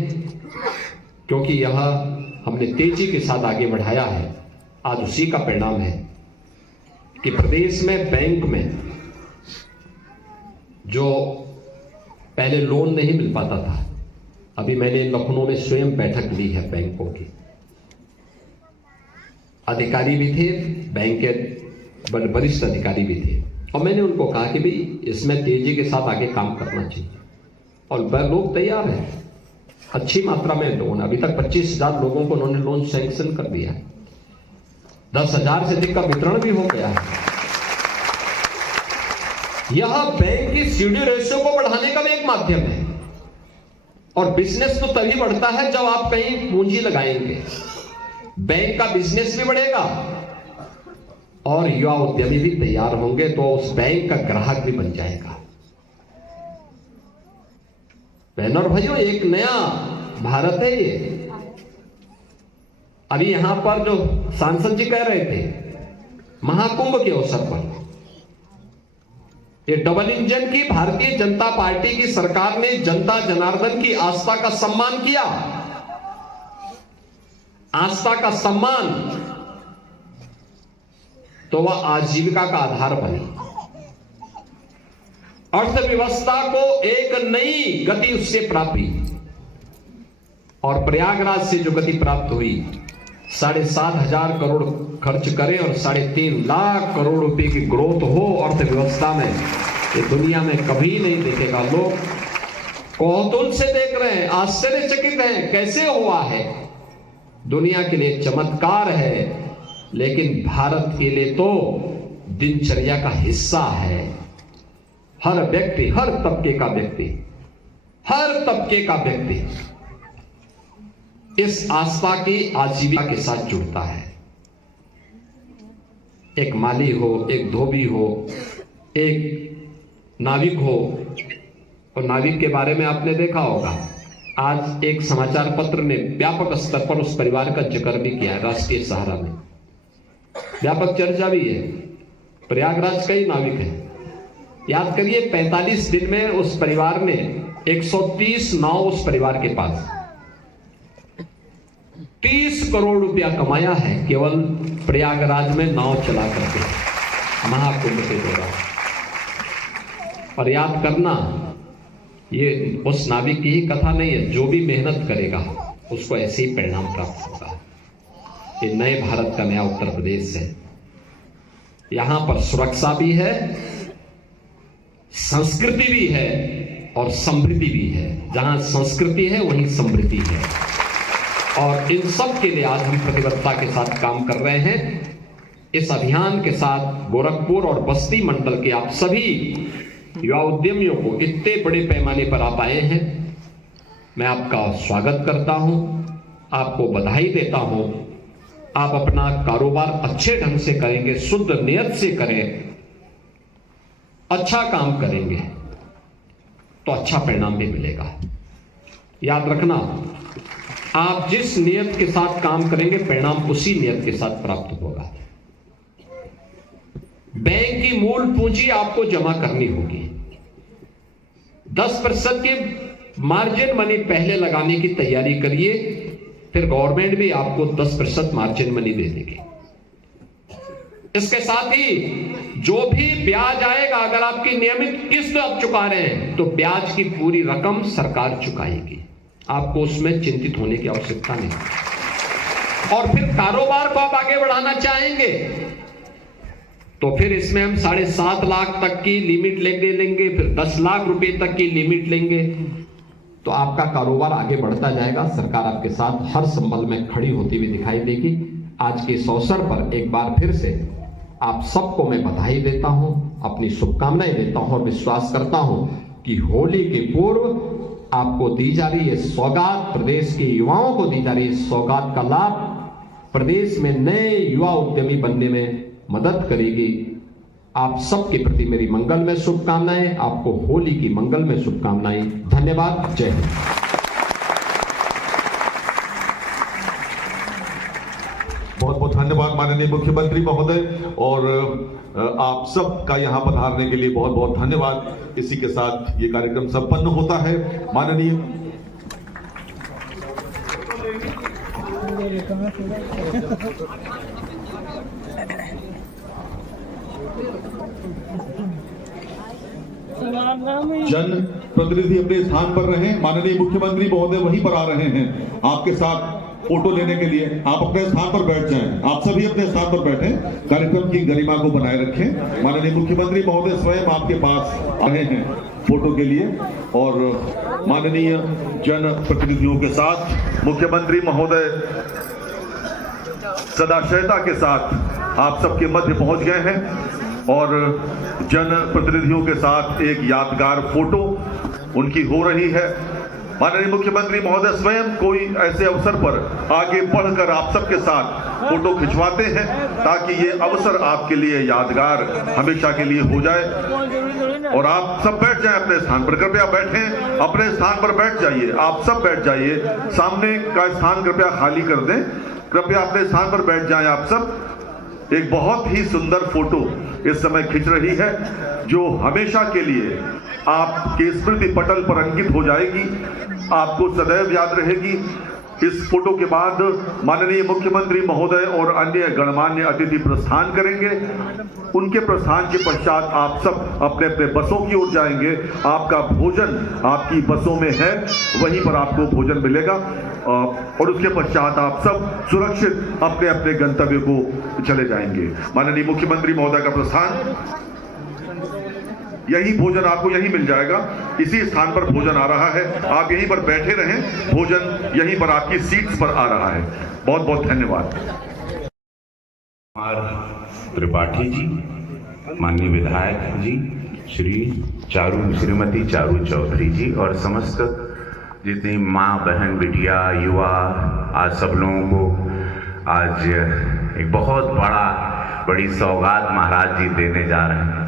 क्योंकि यह हमने तेजी के साथ आगे बढ़ाया है। आज उसी का परिणाम है कि प्रदेश में बैंक में जो पहले लोन नहीं मिल पाता था, अभी मैंने लखनऊ में स्वयं बैठक ली है बैंकों की। अधिकारी भी थे, बैंक के वरिष्ठ अधिकारी भी थे, और मैंने उनको कहा कि भाई इसमें तेजी के साथ आगे काम करना चाहिए, और लोग तैयार हैं। अच्छी मात्रा में लोन, अभी तक 25,000 लोगों को उन्होंने लोन सैंक्शन कर दिया है, 10,000 से अधिक का वितरण भी हो गया है। यह बैंक की सीडी रेशियो को बढ़ाने का भी एक माध्यम है, और बिजनेस तो तभी बढ़ता है जब आप कहीं पूंजी लगाएंगे। बैंक का बिजनेस भी बढ़ेगा और युवा उद्यमी भी तैयार होंगे, तो उस बैंक का ग्राहक भी बन जाएगा। बहनों और भाइयों, एक नया भारत है ये। अभी यहां पर जो सांसद जी कह रहे थे, महाकुंभ के अवसर पर ये डबल इंजन की भारतीय जनता पार्टी की सरकार ने जनता जनार्दन की आस्था का सम्मान किया। आस्था का सम्मान, तो वह आजीविका का आधार बनी, अर्थव्यवस्था को एक नई गति उससे प्राप्त हुई, और प्रयागराज से जो गति प्राप्त हुई 7,500 करोड़ खर्च करें और 3.5 लाख करोड़ रुपए की ग्रोथ हो अर्थव्यवस्था में, ये दुनिया में कभी नहीं देखेगा। लोग कौतूहल से देख रहे हैं, आश्चर्यचकित हैं, कैसे हुआ है। दुनिया के लिए चमत्कार है, लेकिन भारत के लिए तो दिनचर्या का हिस्सा है। हर व्यक्ति, हर तबके का व्यक्ति, हर तबके का व्यक्ति इस आस्था की आजीविका के साथ जुड़ता है। एक माली हो, एक धोबी हो, एक नाविक हो। और नाविक के बारे में आपने देखा होगा, आज एक समाचार पत्र ने व्यापक स्तर पर उस परिवार का जिक्र भी किया है। राष्ट्रीय सहारा में व्यापक चर्चा भी है। प्रयागराज का ही नाविक है। याद करिए, 45 दिन में उस परिवार ने 130 नाव, उस परिवार के पास 30 करोड़ रुपया कमाया है केवल प्रयागराज में नाव चला करके महाकुंभ के दौरान। और याद करना, ये उस नाविक की ही कथा नहीं है। जो भी मेहनत करेगा उसको ऐसे ही परिणाम प्राप्त होगा। ये नए भारत का नया उत्तर प्रदेश है। यहां पर सुरक्षा भी है, संस्कृति भी है और समृद्धि भी है। जहां संस्कृति है वहीं समृद्धि है। और इन सब के लिए आज हम प्रतिबद्धता के साथ काम कर रहे हैं। इस अभियान के साथ गोरखपुर और बस्ती मंडल के आप सभी युवा उद्यमियों को इतने बड़े पैमाने पर आप आए हैं, मैं आपका स्वागत करता हूं, आपको बधाई देता हूं। आप अपना कारोबार अच्छे ढंग से करेंगे, शुद्ध नियत से करें, अच्छा काम करेंगे तो अच्छा परिणाम भी मिलेगा। याद रखना, आप जिस नियत के साथ काम करेंगे परिणाम उसी नियत के साथ प्राप्त होगा। बैंक की मूल पूंजी आपको जमा करनी होगी। 10% की मार्जिन मनी पहले लगाने की तैयारी करिए, फिर गवर्नमेंट भी आपको 10% मार्जिन मनी दे देगी। इसके साथ ही जो भी ब्याज आएगा, अगर आपकी नियमित किस्त आप चुका रहे हैं तो ब्याज की पूरी रकम सरकार चुकाएगी। आपको उसमें चिंतित होने की आवश्यकता नहीं। और फिर कारोबार को आप आगे बढ़ाना चाहेंगे तो फिर इसमें हम 7.5 लाख तक की लिमिट लेंगे, फिर 10 लाख रुपए तक की लिमिट लेंगे, तो आपका कारोबार आगे बढ़ता जाएगा। सरकार आपके साथ हर संबल में खड़ी होती हुई दिखाई देगी। आज के इस अवसर पर एक बार फिर से आप सबको मैं बधाई देता हूं, अपनी शुभकामनाएं देता हूं और विश्वास करता हूं कि होली के पूर्व आपको दी जा रही है सौगात, प्रदेश के युवाओं को दी जा रही है सौगात का लाभ प्रदेश में नए युवा उद्यमी बनने में मदद करेगी। आप सबके प्रति मेरी मंगलमय शुभकामनाएं, आपको होली की मंगलमय शुभकामनाएं। धन्यवाद। जय हिंद। बहुत बहुत धन्यवाद माननीय मुख्यमंत्री महोदय, और आप सब का यहाँ पधारने के लिए बहुत बहुत धन्यवाद। इसी के साथ ये कार्यक्रम संपन्न होता है। माननीय जन प्रतिनिधि अपने स्थान पर रहे। माननीय मुख्यमंत्री महोदय वहीं पर आ रहे हैं आपके साथ फोटो लेने के लिए। आप अपने स्थान पर बैठ जाएं। आप सभी अपने स्थान पर बैठें, कार्यक्रम की गरिमा को बनाए रखें। माननीय मुख्यमंत्री महोदय स्वयं आपके पास आए हैं फोटो के लिए, और माननीय जन प्रतिनिधियों के साथ मुख्यमंत्री महोदय सदाशयता के साथ आप सबके मध्य पहुंच गए हैं और जन प्रतिनिधियों के साथ एक यादगार फोटो उनकी हो रही है। माननीय मुख्यमंत्री महोदय स्वयं कोई ऐसे अवसर पर आगे बढ़कर आप सबके साथ फोटो खिंचवाते हैं ताकि ये अवसर आपके लिए यादगार हमेशा के लिए हो जाए। और आप सब बैठ जाएं अपने स्थान पर, कृपया बैठें, अपने स्थान पर बैठ जाइए। आप सब बैठ जाइए, सामने का स्थान कृपया खाली कर दें। कृपया अपने स्थान पर बैठ जाएं आप सब। एक बहुत ही सुंदर फोटो इस समय खिंच रही है जो हमेशा के लिए आपके स्मृति पटल पर अंकित हो जाएगी, आपको सदैव याद रहेगी। इस फोटो के बाद माननीय मुख्यमंत्री महोदय और अन्य गणमान्य अतिथि प्रस्थान करेंगे। उनके प्रस्थान के पश्चात आप सब अपने अपने बसों की ओर जाएंगे। आपका भोजन आपकी बसों में है, वहीं पर आपको भोजन मिलेगा और उसके पश्चात आप सब सुरक्षित अपने अपने गंतव्य को चले जाएंगे। माननीय मुख्यमंत्री महोदय का प्रस्थान, यही भोजन आपको यही मिल जाएगा। इसी स्थान पर भोजन आ रहा है, आप यहीं पर बैठे रहें, भोजन यहीं पर आपकी सीट्स पर आ रहा है। बहुत बहुत धन्यवाद। त्रिपाठी जी, माननीय विधायक जी, श्रीमती चारू चौधरी जी और समस्त जितनी माँ बहन बिटिया युवा, आज सब लोगों को आज एक बहुत बड़ी सौगात महाराज जी देने जा रहे हैं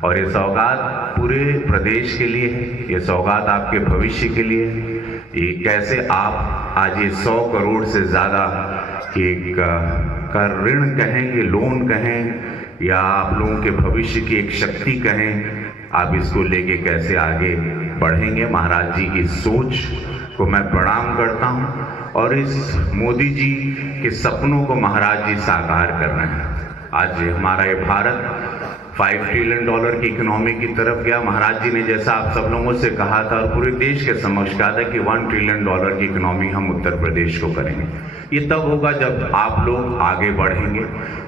और ये सौगात पूरे प्रदेश के लिए है, ये सौगात आपके भविष्य के लिए है। ये कैसे आप आज ये 100 करोड़ से ज़्यादा एक का ऋण कहें कि लोन कहें या आप लोगों के भविष्य की एक शक्ति कहें, आप इसको लेके कैसे आगे बढ़ेंगे। महाराज जी की सोच को मैं प्रणाम करता हूँ और इस मोदी जी के सपनों को महाराज जी साकार कर रहे हैं। आज हमारा ये भारत $5 ट्रिलियन की इकोनॉमी की तरफ गया। महाराज जी ने जैसा आप सब लोगों से कहा था और पूरे देश के समक्ष कहा था कि $1 ट्रिलियन की इकोनॉमी हम उत्तर प्रदेश को करेंगे। ये तब होगा जब आप लोग आगे बढ़ेंगे।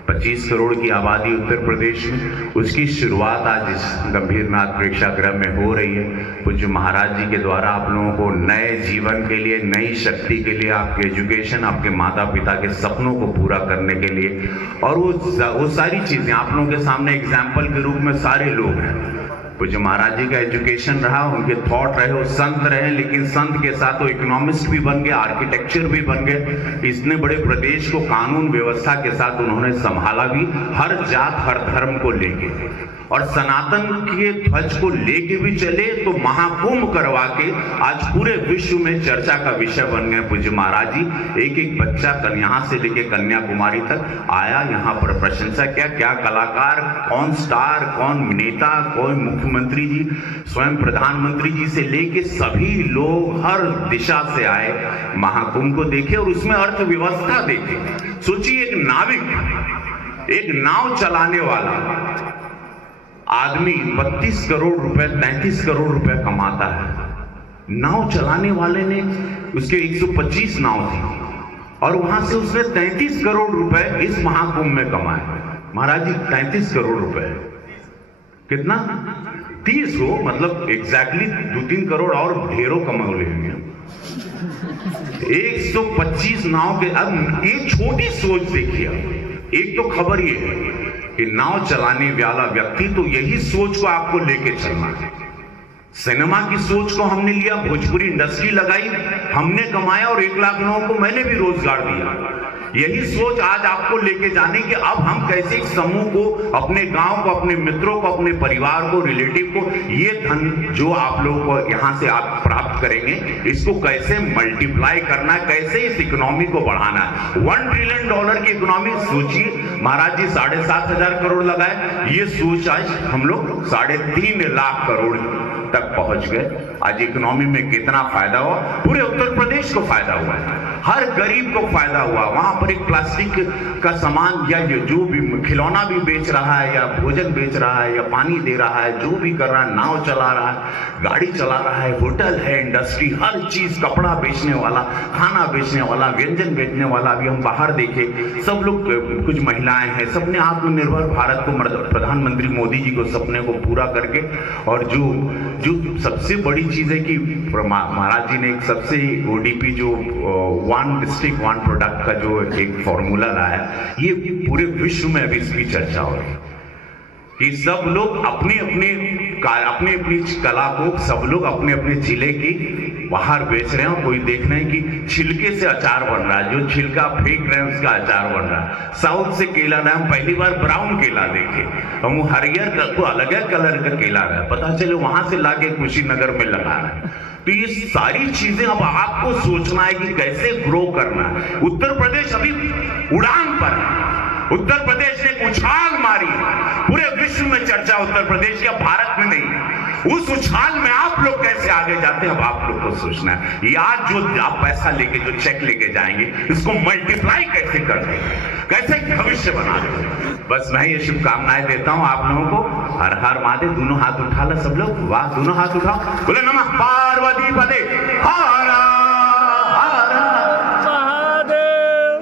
25 करोड़ की आबादी उत्तर प्रदेश में, उसकी शुरुआत आज इस गंभीरनाथ प्रेक्षागृह में हो रही है। पूज्य महाराज जी के द्वारा आप लोगों को नए जीवन के लिए, नई शक्ति के लिए, आपके एजुकेशन, आपके माता पिता के सपनों को पूरा करने के लिए और वो सारी चीज़ें आप लोगों के सामने एग्जाम्पल के रूप में सारे लोग हैं। पूज्य महाराज जी का एजुकेशन रहा, उनके थॉट रहे, वो संत रहे, लेकिन संत के साथ वो इकोनॉमिस्ट भी बन गए, आर्किटेक्चर भी बन गए। इतने बड़े प्रदेश को कानून व्यवस्था के साथ उन्होंने संभाला भी, हर जात हर धर्म को लेके, और सनातन के ध्वज को लेके भी चले तो महाकुंभ करवा के आज पूरे विश्व में चर्चा का विषय बन गए पूज्य महाराज जी। एक एक बच्चा यहाँ से लेके कन्याकुमारी तक आया, यहाँ पर प्रशंसा क्या कलाकार, कौन स्टार, कौन नेता, कौन मुख्यमंत्री जी, स्वयं प्रधानमंत्री जी से लेके सभी लोग हर दिशा से आए, महाकुंभ को देखे और उसमें अर्थव्यवस्था देखे। सोचिए एक नाविक, एक नाव चलाने वाला आदमी 32 करोड़ रुपए 33 करोड़ रुपए कमाता है। नाव चलाने वाले ने, उसके 125 नाव थी और वहां से उसने 33 करोड़ रुपए इस महाकुंभ में कमाए। महाराज जी 33 करोड़ रुपए कितना 30 हो, मतलब एग्जैक्टली 2-3 करोड़ और ढेरों कमा लेंगे। 125 नाव के, अब ये छोटी सोच देखिए। एक तो खबर ये है कि नाव चलाने वाला व्यक्ति तो यही सोच को आपको लेके चलना है। सिनेमा की सोच को हमने लिया, भोजपुरी इंडस्ट्री लगाई, हमने कमाया और 1 लाख लोगों को मैंने भी रोजगार दिया। यही सोच आज आपको लेके जाने कि अब हम कैसे एक समूह को, अपने गांव को, अपने मित्रों को, अपने परिवार को, रिलेटिव को, ये धन जो आप लोगों को यहाँ से आप प्राप्त करेंगे, इसको कैसे मल्टीप्लाई करना है, कैसे इस इकोनॉमी को बढ़ाना है। $1 ट्रिलियन की इकोनॉमी सोचिए। महाराज जी 7,500 करोड़ लगाए, ये सोच आज हम लोग 3.5 लाख करोड़ तक पहुंच गए। आज इकोनॉमी में कितना फायदा हुआ, पूरे उत्तर प्रदेश को फायदा हुआ है, हर गरीब को फायदा हुआ। वहां पर एक प्लास्टिक का सामान या जो भी खिलौना भी बेच रहा है या भोजन बेच रहा है या पानी दे रहा है, जो भी कर रहा है, नाव चला रहा है, गाड़ी चला रहा है, होटल है, इंडस्ट्री, हर चीज, कपड़ा बेचने वाला, खाना बेचने वाला, व्यंजन बेचने वाला। अभी हम बाहर देखे, सब लोग, कुछ महिलाएं हैं, सबने आत्मनिर्भर भारत को, प्रधानमंत्री मोदी जी को सपने को पूरा करके, और जो सबसे बड़ी चीज है कि महाराज जी ने एक सबसे ODP जो 1 डिस्ट्रिक्ट 1 प्रोडक्ट का जो एक फॉर्मूला लाया, ये पूरे विश्व में अभी इसकी चर्चा हो रही है कि सब लोग अपनी अपनी कला को, सब लोग अपने अपने जिले की बाहर बेच रहे हैं। कोई देख रहे हैं कि छिलके से अचार बन रहा है, जो छिलका फेंक रहे हैं उसका अचार बन रहा है। साउथ से केला रहा, हम पहली बार ब्राउन केला देखे, हम हरियर को अलग कलर का केला रहा, पता चले वहां से लाके कुशीनगर में लगा रहा है। तो ये सारी चीजें अब आपको सोचना है कि कैसे ग्रो करना है। उत्तर प्रदेश अभी उड़ान पर है, उत्तर प्रदेश ने उछाल मारी, पूरे विश्व में चर्चा उत्तर प्रदेश का, भारत में नहीं। उस उछाल में आप लोग कैसे आगे जाते हैं, अब आप लोग को सोचना है। ये आज जो आप पैसा लेके, जो चेक लेके जाएंगे, इसको मल्टीप्लाई कैसे कर देंगे, कैसे भविष्य बना देंगे। बस मैं ये शुभकामनाएं देता हूं आप लोगों को। हर हर महादेव। दोनों हाथ उठा लो सब लोग, वाह, दोनों हाथ उठाओ, बोले नमः पार्वती पदे हर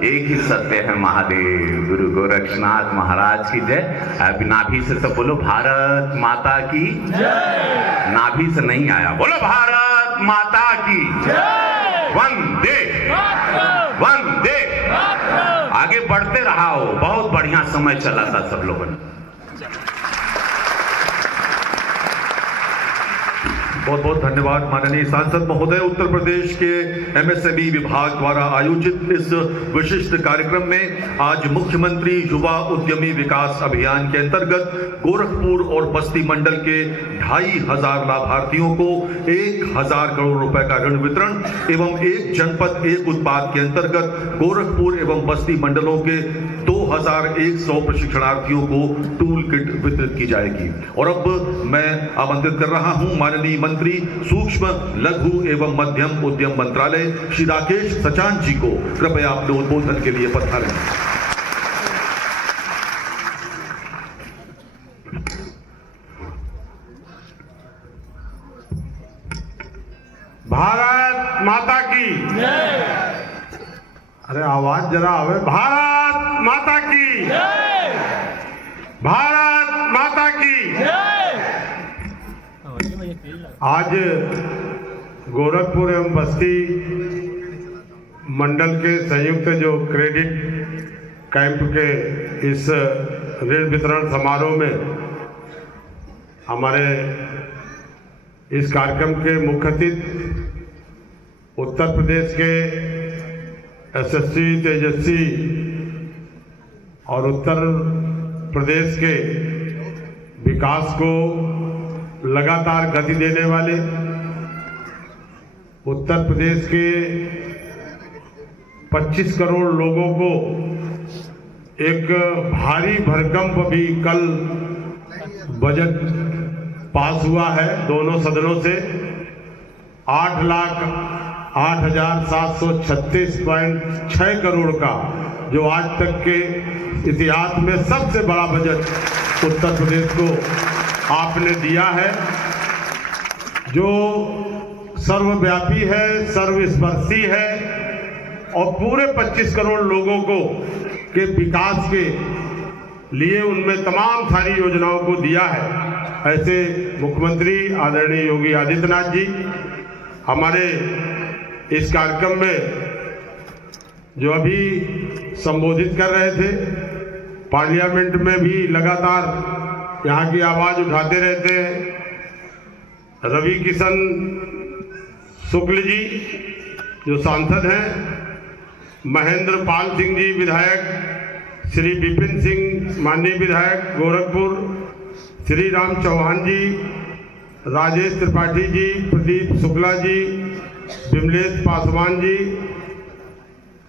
एक ही सत्य है महादेव। गुरु गोरक्षनाथ महाराज की जय। अब नाभि से सब बोलो भारत माता की जय। नाभि से नहीं आया, बोलो भारत माता की जय। वंदे वंदे। आगे बढ़ते रहा हो, बहुत बढ़िया समय चला था सब लोगों ने। बहुत बहुत धन्यवाद माननीय सांसद महोदय। उत्तर प्रदेश के एमएसएमई विभाग द्वारा आयोजित इस विशिष्ट कार्यक्रम में आज मुख्यमंत्री युवा उद्यमी विकास अभियान के अंतर्गत गोरखपुर और बस्ती मंडल के 2500 लाभार्थियों को 1000 करोड़ रुपए का ऋण वितरण एवं एक जनपद एक उत्पाद के अंतर्गत गोरखपुर एवं बस्ती मंडलों के 2100 प्रशिक्षणार्थियों को टूल किट वितरित की जाएगी। और अब मैं आमंत्रित कर रहा हूं माननीय मंत्री सूक्ष्म लघु एवं मध्यम उद्यम मंत्रालय श्री राकेश सचान जी को, कृपया अपने उद्बोधन के लिए पधारें। भारत माता की जय। अरे आवाज जरा आवे। भारत माता की जय। भारत माता की जय। आज गोरखपुर एवं बस्ती मंडल के संयुक्त जो क्रेडिट कैंप के इस ऋण वितरण समारोह में हमारे इस कार्यक्रम के मुख्य अतिथि उत्तर प्रदेश के यशस्वी, तेजस्वी और उत्तर प्रदेश के विकास को लगातार गति देने वाले, उत्तर प्रदेश के 25 करोड़ लोगों को एक भारी भरकम भी कल बजट पास हुआ है दोनों सदनों से। 8,08,736.6 करोड़ का, जो आज तक के इतिहास में सबसे बड़ा बजट उत्तर प्रदेश को आपने दिया है, जो सर्वव्यापी है, सर्वस्पर्शी है और पूरे 25 करोड़ लोगों को के विकास के लिए उनमें तमाम सारी योजनाओं को दिया है। ऐसे मुख्यमंत्री आदरणीय योगी आदित्यनाथ जी हमारे इस कार्यक्रम में जो अभी संबोधित कर रहे थे, पार्लियामेंट में भी लगातार यहाँ की आवाज उठाते रहते हैं। रवि किशन शुक्ल जी जो सांसद हैं, महेंद्र पाल सिंह जी विधायक, श्री विपिन सिंह माननीय विधायक गोरखपुर, श्री राम चौहान जी, राजेश त्रिपाठी जी, प्रदीप शुक्ला जी, विमलेश पासवान जी,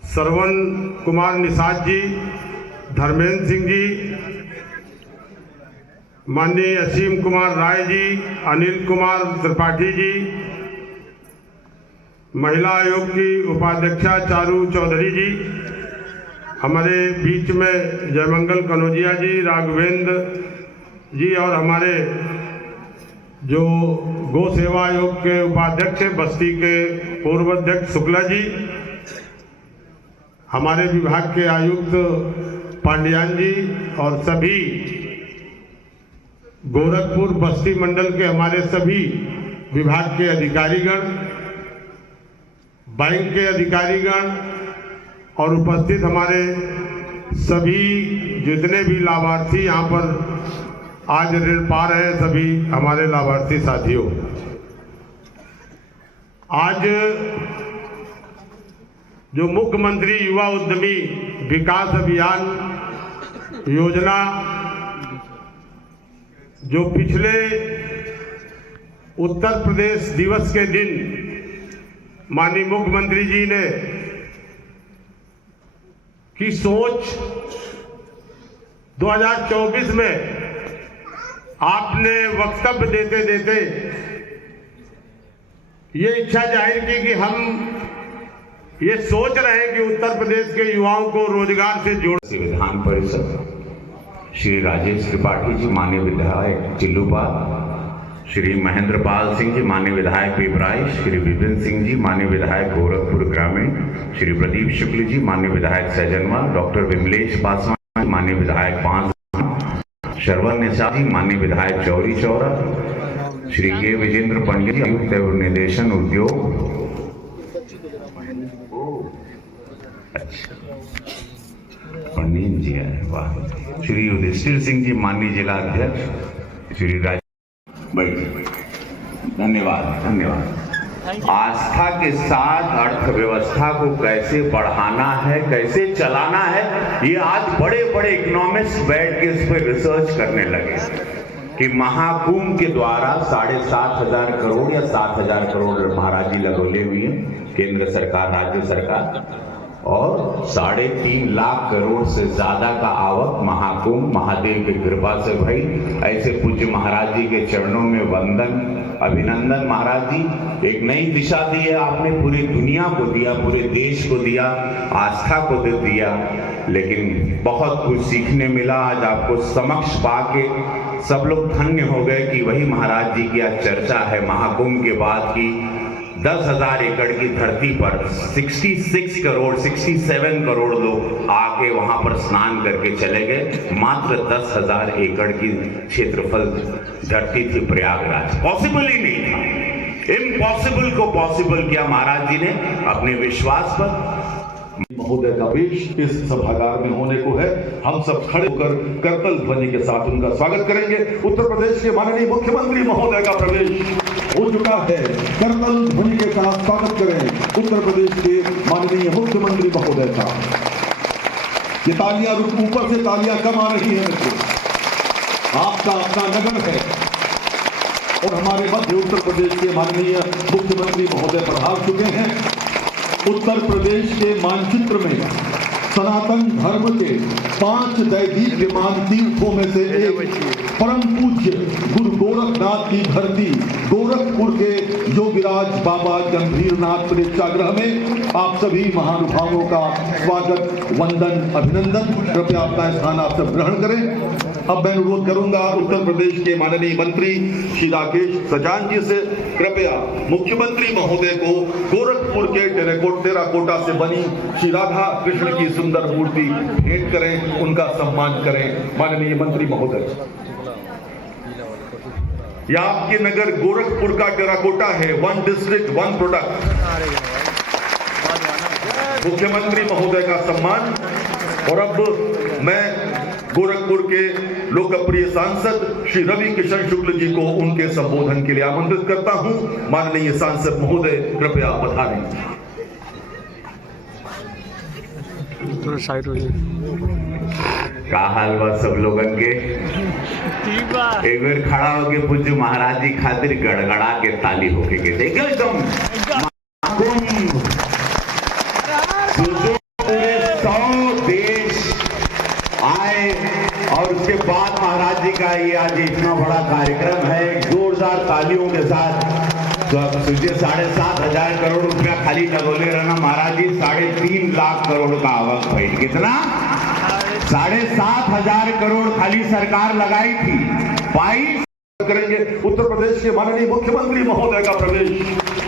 श्रवण कुमार निषाद जी, धर्मेंद्र सिंह जी, माननीय असीम कुमार राय जी, अनिल कुमार त्रिपाठी जी, महिला आयोग की उपाध्यक्षा चारू चौधरी जी, हमारे बीच में जयमंगल कनौजिया जी, राघवेंद्र जी और हमारे जो गौ सेवा आयोग के उपाध्यक्ष बस्ती के पूर्व अध्यक्ष शुक्ला जी, हमारे विभाग के आयुक्त पांड्यान जी और सभी गोरखपुर बस्ती मंडल के हमारे सभी विभाग के अधिकारीगण, बैंक के अधिकारीगण और उपस्थित हमारे सभी जितने भी लाभार्थी यहाँ पर आज ऋण पा रहे हैं, सभी हमारे लाभार्थी साथियों, आज जो मुख्यमंत्री युवा उद्यमी विकास अभियान योजना जो पिछले उत्तर प्रदेश दिवस के दिन माननीय मुख्यमंत्री जी ने की सोच 2024 में आपने वक्तव्य देते देते ये इच्छा जाहिर की कि हम ये सोच रहे हैं कि उत्तर प्रदेश के युवाओं को रोजगार से जोड़। विधान परिषद श्री राजेश त्रिपाठी जी माननीय विधायक चिल्लूपाल, श्री महेंद्र पाल सिंह जी माननीय विधायक पिपराइच, श्री विपिन सिंह जी माननीय विधायक गोरखपुर ग्रामीण, श्री प्रदीप शुक्ल जी माननीय विधायक सैजनवा, डॉक्टर विमलेश पासवान माननीय विधायक पांच, श्रवण निशा जी माननीय विधायक चौरी चौरा, श्री के विजेंद्र पंडित जी आयुक्त एवं निदेशन उद्योग, पंडित जी है, वाह, श्री युधिष्ठिर सिंह जी माननीय जिला अध्यक्ष, श्री राज धन्यवाद धन्यवाद। आस्था के साथ अर्थव्यवस्था को कैसे बढ़ाना है, कैसे चलाना है, ये आज बड़े बड़े इकोनॉमिस्ट बैठ के इस पर रिसर्च करने लगे कि महाकुंभ के द्वारा 7,500 करोड़ या 7,000 करोड़ महाराज जी लगोले हुए हैं केंद्र सरकार राज्य सरकार, और 3.5 लाख करोड़ से ज्यादा का आवक महाकुंभ महादेव की कृपा से भाई। ऐसे पूज्य महाराज जी के चरणों में वंदन, अभिनंदन। महाराज जी एक नई दिशा दी है आपने, पूरी दुनिया को दिया, पूरे देश को दिया, आस्था को दिया, लेकिन बहुत कुछ सीखने मिला। आज आपको समक्ष पाके सब लोग धन्य हो गए कि वही महाराज जी की आज चर्चा है महाकुंभ के बाद की 10,000 एकड़ की धरती पर 67 करोड़ लोग आके वहां पर स्नान करके चले गए। मात्र 10,000 एकड़ की क्षेत्रफल धरती थी प्रयागराज, पॉसिबल ही नहीं था। इम्पॉसिबल को पॉसिबल किया महाराज जी ने अपने विश्वास पर। महोदय का पेश इस सभागार में होने को है। हम सब खड़े होकर करतल ध्वनि के साथ उनका स्वागत करेंगे। उत्तर प्रदेश के माननीय मुख्यमंत्री महोदय का प्रवेश हो चुका है। करतल ध्वनि के साथ स्वागत करें उत्तर प्रदेश के माननीय मुख्यमंत्री महोदय का। ये तालियां ऊपर से तालियां कम आ रही है मित्रों, आपका अपना नगर है और हमारे मध्य उत्तर प्रदेश के माननीय मुख्यमंत्री महोदय पधार चुके हैं। उत्तर प्रदेश के मानचित्र में सनातन धर्म के 5 दैवीप्यमान तीर्थों में से एक परम पूज्य गुरु गोरखनाथ की धरती गोरखपुर के योगिराज बाबा गंभीरनाथ प्रेक्षागृह में आप सभी महानुभावों का स्वागत, वंदन, अभिनंदन। कृपया अपना स्थान आप सब ग्रहण करें। अब मैं अनुरोध करूंगा उत्तर प्रदेश के माननीय मंत्री श्री राकेश सजान जी से, कृपया मुख्यमंत्री महोदय को गोरखपुर के टेराकोटा से बनी श्री राधा कृष्ण की सुंदर मूर्ति भेंट करें, उनका सम्मान करें। माननीय मंत्री महोदय, यह आपके नगर गोरखपुर का टेराकोटा है, 1 डिस्ट्रिक्ट 1 प्रोडक्ट। मुख्यमंत्री महोदय का सम्मान। और अब मैं गोरखपुर के लोकप्रिय सांसद श्री रवि किशन शुक्ल जी को उनके संबोधन के लिए आमंत्रित करता हूं। माननीय सांसद महोदय कृपया पधारें। का हाल बा सब लोगन के? एक बार खड़ा होके पूज्य महाराज जी खातिर गड़गड़ा के ताली होके के देखो एकदम पूरे 100 देश आए और उसके बाद महाराज जी का ये आज इतना बड़ा कार्यक्रम है, जोरदार तालियों के साथ। तो अब सोचिए 7,500 करोड़ रुपया खाली लगोले रहना महाराज जी, 3.5 लाख करोड़ का आवक भाई, कितना 7,500 करोड़ खाली सरकार लगाई थी, पाई करेंगे। उत्तर प्रदेश के माननीय मुख्यमंत्री महोदय का प्रवेश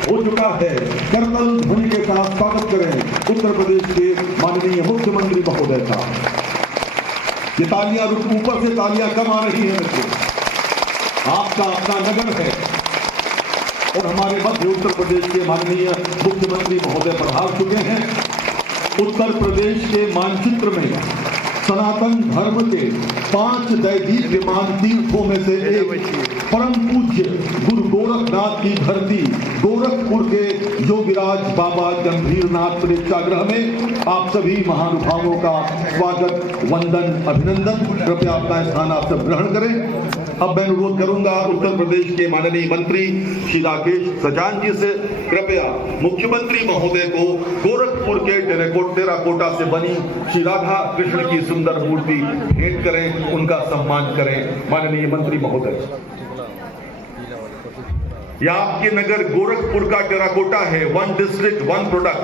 हो चुका है। करतल ध्वनि के साथ स्वागत करें उत्तर प्रदेश के माननीय मुख्यमंत्री महोदय का। ये तालियां ऊपर से तालियां कम आ रही है मित्रों, आपका अपना नगर है और हमारे मध्य उत्तर प्रदेश के माननीय मुख्यमंत्री महोदय पधार चुके हैं। उत्तर प्रदेश के मानचित्र में सनातन धर्म के 5 दैवीप्यमान तीर्थों में से एक परम पूज्य गुरु गोरखनाथ गोरखनाथ की धरती गोरखपुर के योगीराज बाबा गंभीरनाथ प्रेक्षागृह में आप सभी महानुभावों का स्वागत, वंदन, अभिनंदन। कृपया अपना स्थान आप सब ग्रहण करें। अब मैं अनुरोध करूंगा उत्तर प्रदेश के माननीय मंत्री श्री राकेश सजान जी से, कृपया मुख्यमंत्री महोदय को गोरखपुर के टेराकोटा से बनी श्री राधा कृष्ण की सुंदर मूर्ति भेंट करें, उनका सम्मान करें। माननीय मंत्री महोदय, यह आपके नगर गोरखपुर का टेराकोटा है, 1 डिस्ट्रिक्ट 1 प्रोडक्ट।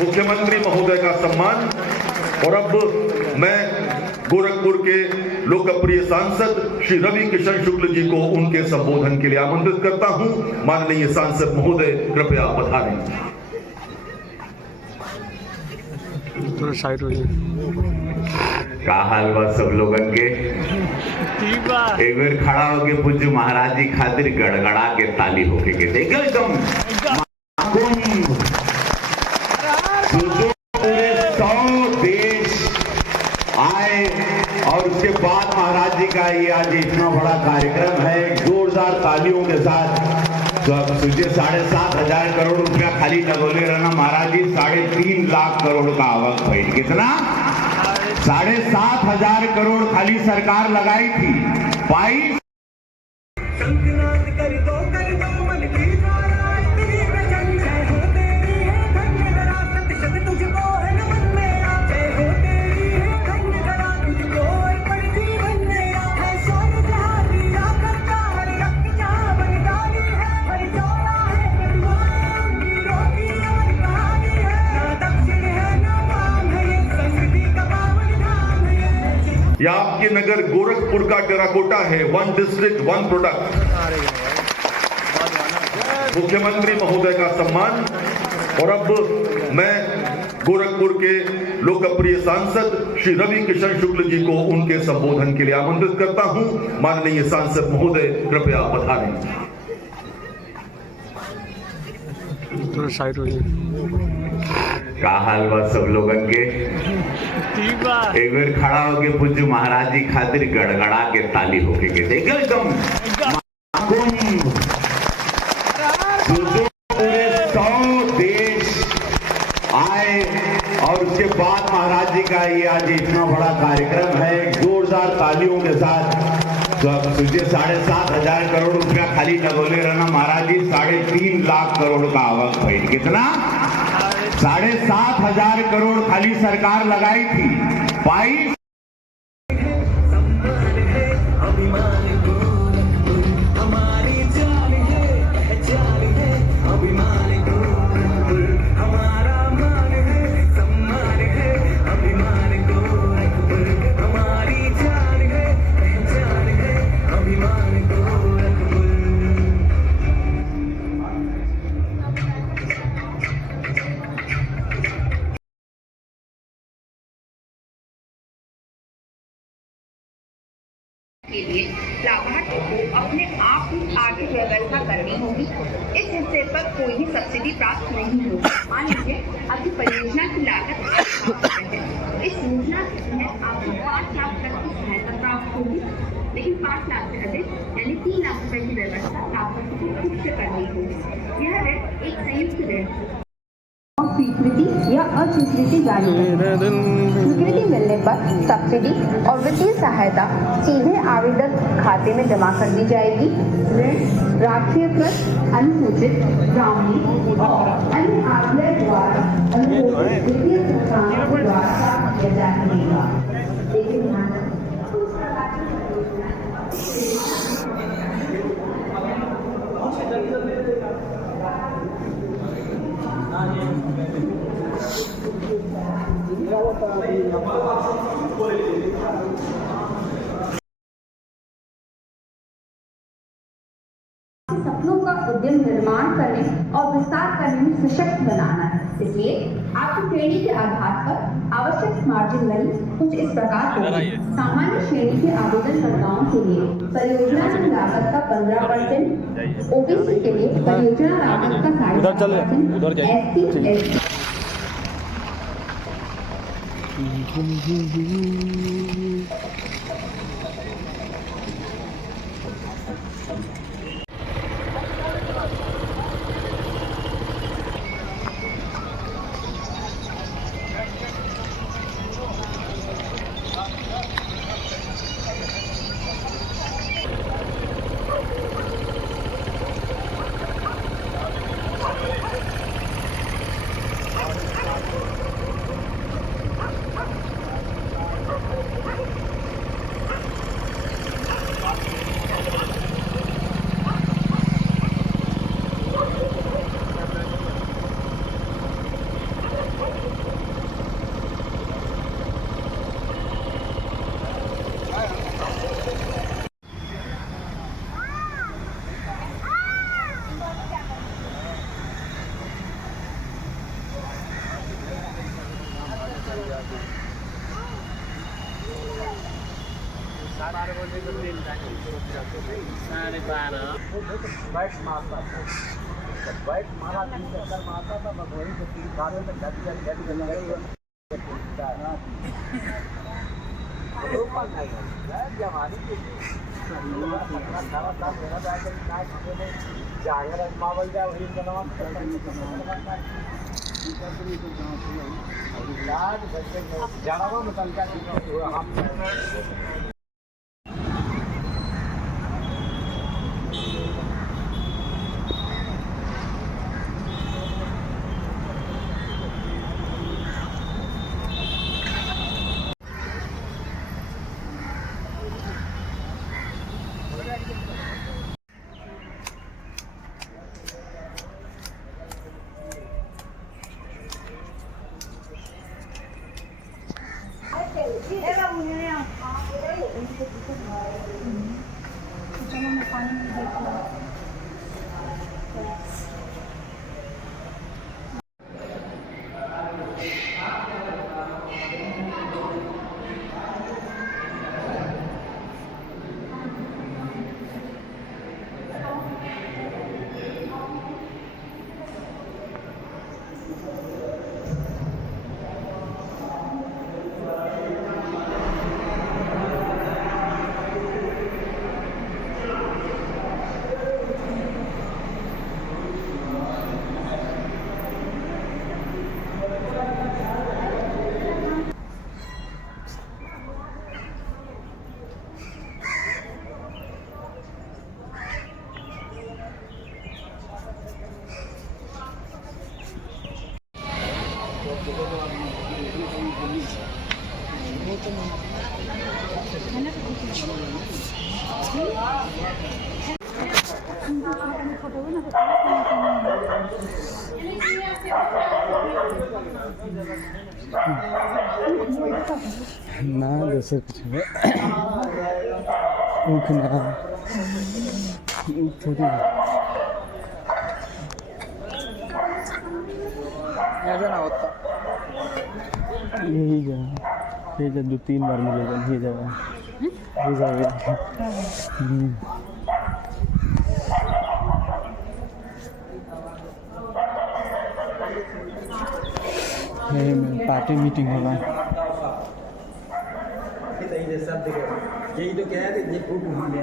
मुख्यमंत्री महोदय का सम्मान। और अब मैं गोरखपुर के लोकप्रिय सांसद श्री रवि किशन शुक्ल जी को उनके संबोधन के लिए आमंत्रित करता हूं। माननीय सांसद महोदय, कृपया पधारें। का हाल बा सब लोगन के? एक बार खड़ा होके पूज्य महाराज जी खातिर गड़गड़ा के ताली होके के देखो एकदम पूरे 100 देश आए और उसके बाद महाराज जी का ये आज इतना बड़ा कार्यक्रम है, जोरदार तालियों के साथ। तो अब सोचिए 7,500 करोड़ रुपया खाली लगोले रहना महाराज जी, 3.5 लाख करोड़ का आवक भाई, कितना 7,500 करोड़ खाली सरकार लगाई थी, पाई यह आपके नगर गोरखपुर का टेराकोटा है, 1 डिस्ट्रिक्ट 1 प्रोडक्ट। मुख्यमंत्री महोदय का सम्मान। और अब मैं गोरखपुर के लोकप्रिय सांसद श्री रवि किशन शुक्ल जी को उनके संबोधन के लिए आमंत्रित करता हूं। माननीय सांसद महोदय, कृपया पधारें। का हाल बा सब लोगन के? एक बार खड़ा होके पूज्य महाराज जी खातिर गड़गड़ा के ताली होके के देखो एकदम पूरे 100 देश आए और उसके बाद महाराज जी का ये आज इतना बड़ा कार्यक्रम है, जोरदार तालियों के साथ। तो अब सोचिए 7,500 करोड़ रुपया खाली लगोले रहना महाराज जी, 3.5 लाख करोड़ का आवक भाई, कितना 7,500 करोड़ खाली सरकार लगाई थी, पाई के लिए लाभार्थी को अपने आप ही आर्थिक व्यवस्था करनी होगी। इस हिस्से पर कोई भी सब्सिडी प्राप्त नहीं होगी। मान लीजिए आपकी परियोजना की लागत 8 लाख है, इस योजना के तहत आपको 5 लाख तक की सहायता प्राप्त होगी, लेकिन 5 लाख से अधिक यानी 3 लाख रुपए की व्यवस्था लाभार्थी को खुद से करनी होगी। यह ऋण एक संयुक्त ऋण स्वीकृति या अस्वीकृति जारी है। स्वीकृति मिलने पर सब्सिडी और वित्तीय सहायता सीधे आवेदक खाते में जमा कर दी जाएगी। ऋण राष्ट्रीयकृत अनुसूचित ग्रामीण और अन्य आरबीआई द्वारा अनुमोदित वित्तीय संस्थानों द्वारा किया जाएगा। लेकिन सपनों का उद्यम निर्माण करने और विस्तार करने में सशक्त बनाना है। इसलिए आपकी श्रेणी के आधार पर आवश्यक मार्जिन मनी कुछ इस प्रकार होगी। सामान्य श्रेणी के आवेदनकर्ताओं के लिए परियोजना की लागत का 15%, ओबीसी के लिए परियोजना लागत का 5.5%, एससी ना जैसे कुछ है उठना थोड़ी यही जगह ये जब 2-3 बार मिलेगा ये जगह ये जगह में पार्टी मीटिंग होगा। यही तो कह रहे थे खूब वहाँ ले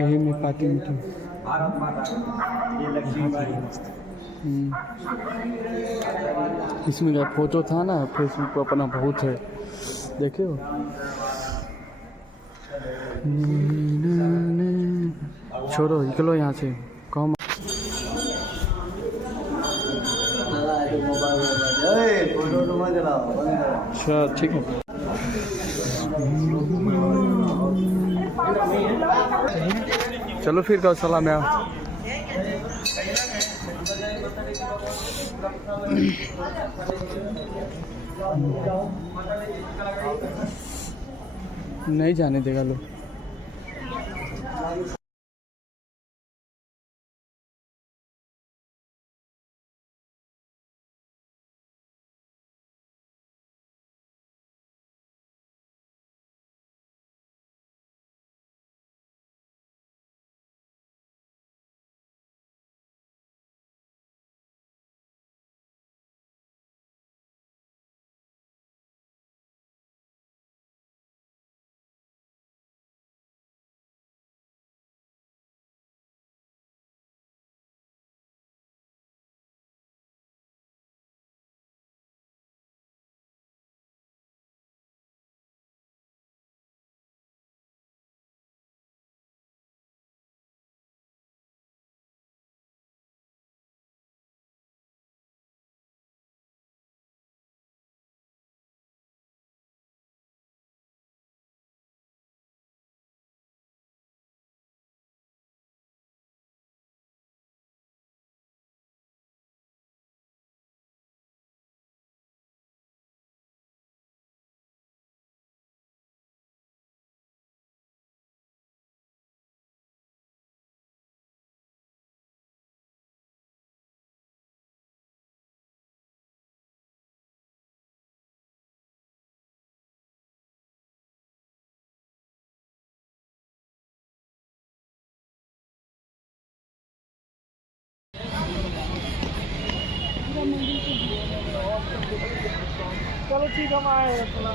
यही में पार्टी मीटिंग भारत माता ये लक्ष्मी बाई इसमें का फोटो था ना फेसबुक पर अपना बहुत है देखे हो। छोड़ो निकलो यहाँ से कम अच्छा ठीक है। चलो फिर गौशाला में आओ। नहीं जाने देगा लोग। चलो ठीक है, हम आए थोड़ा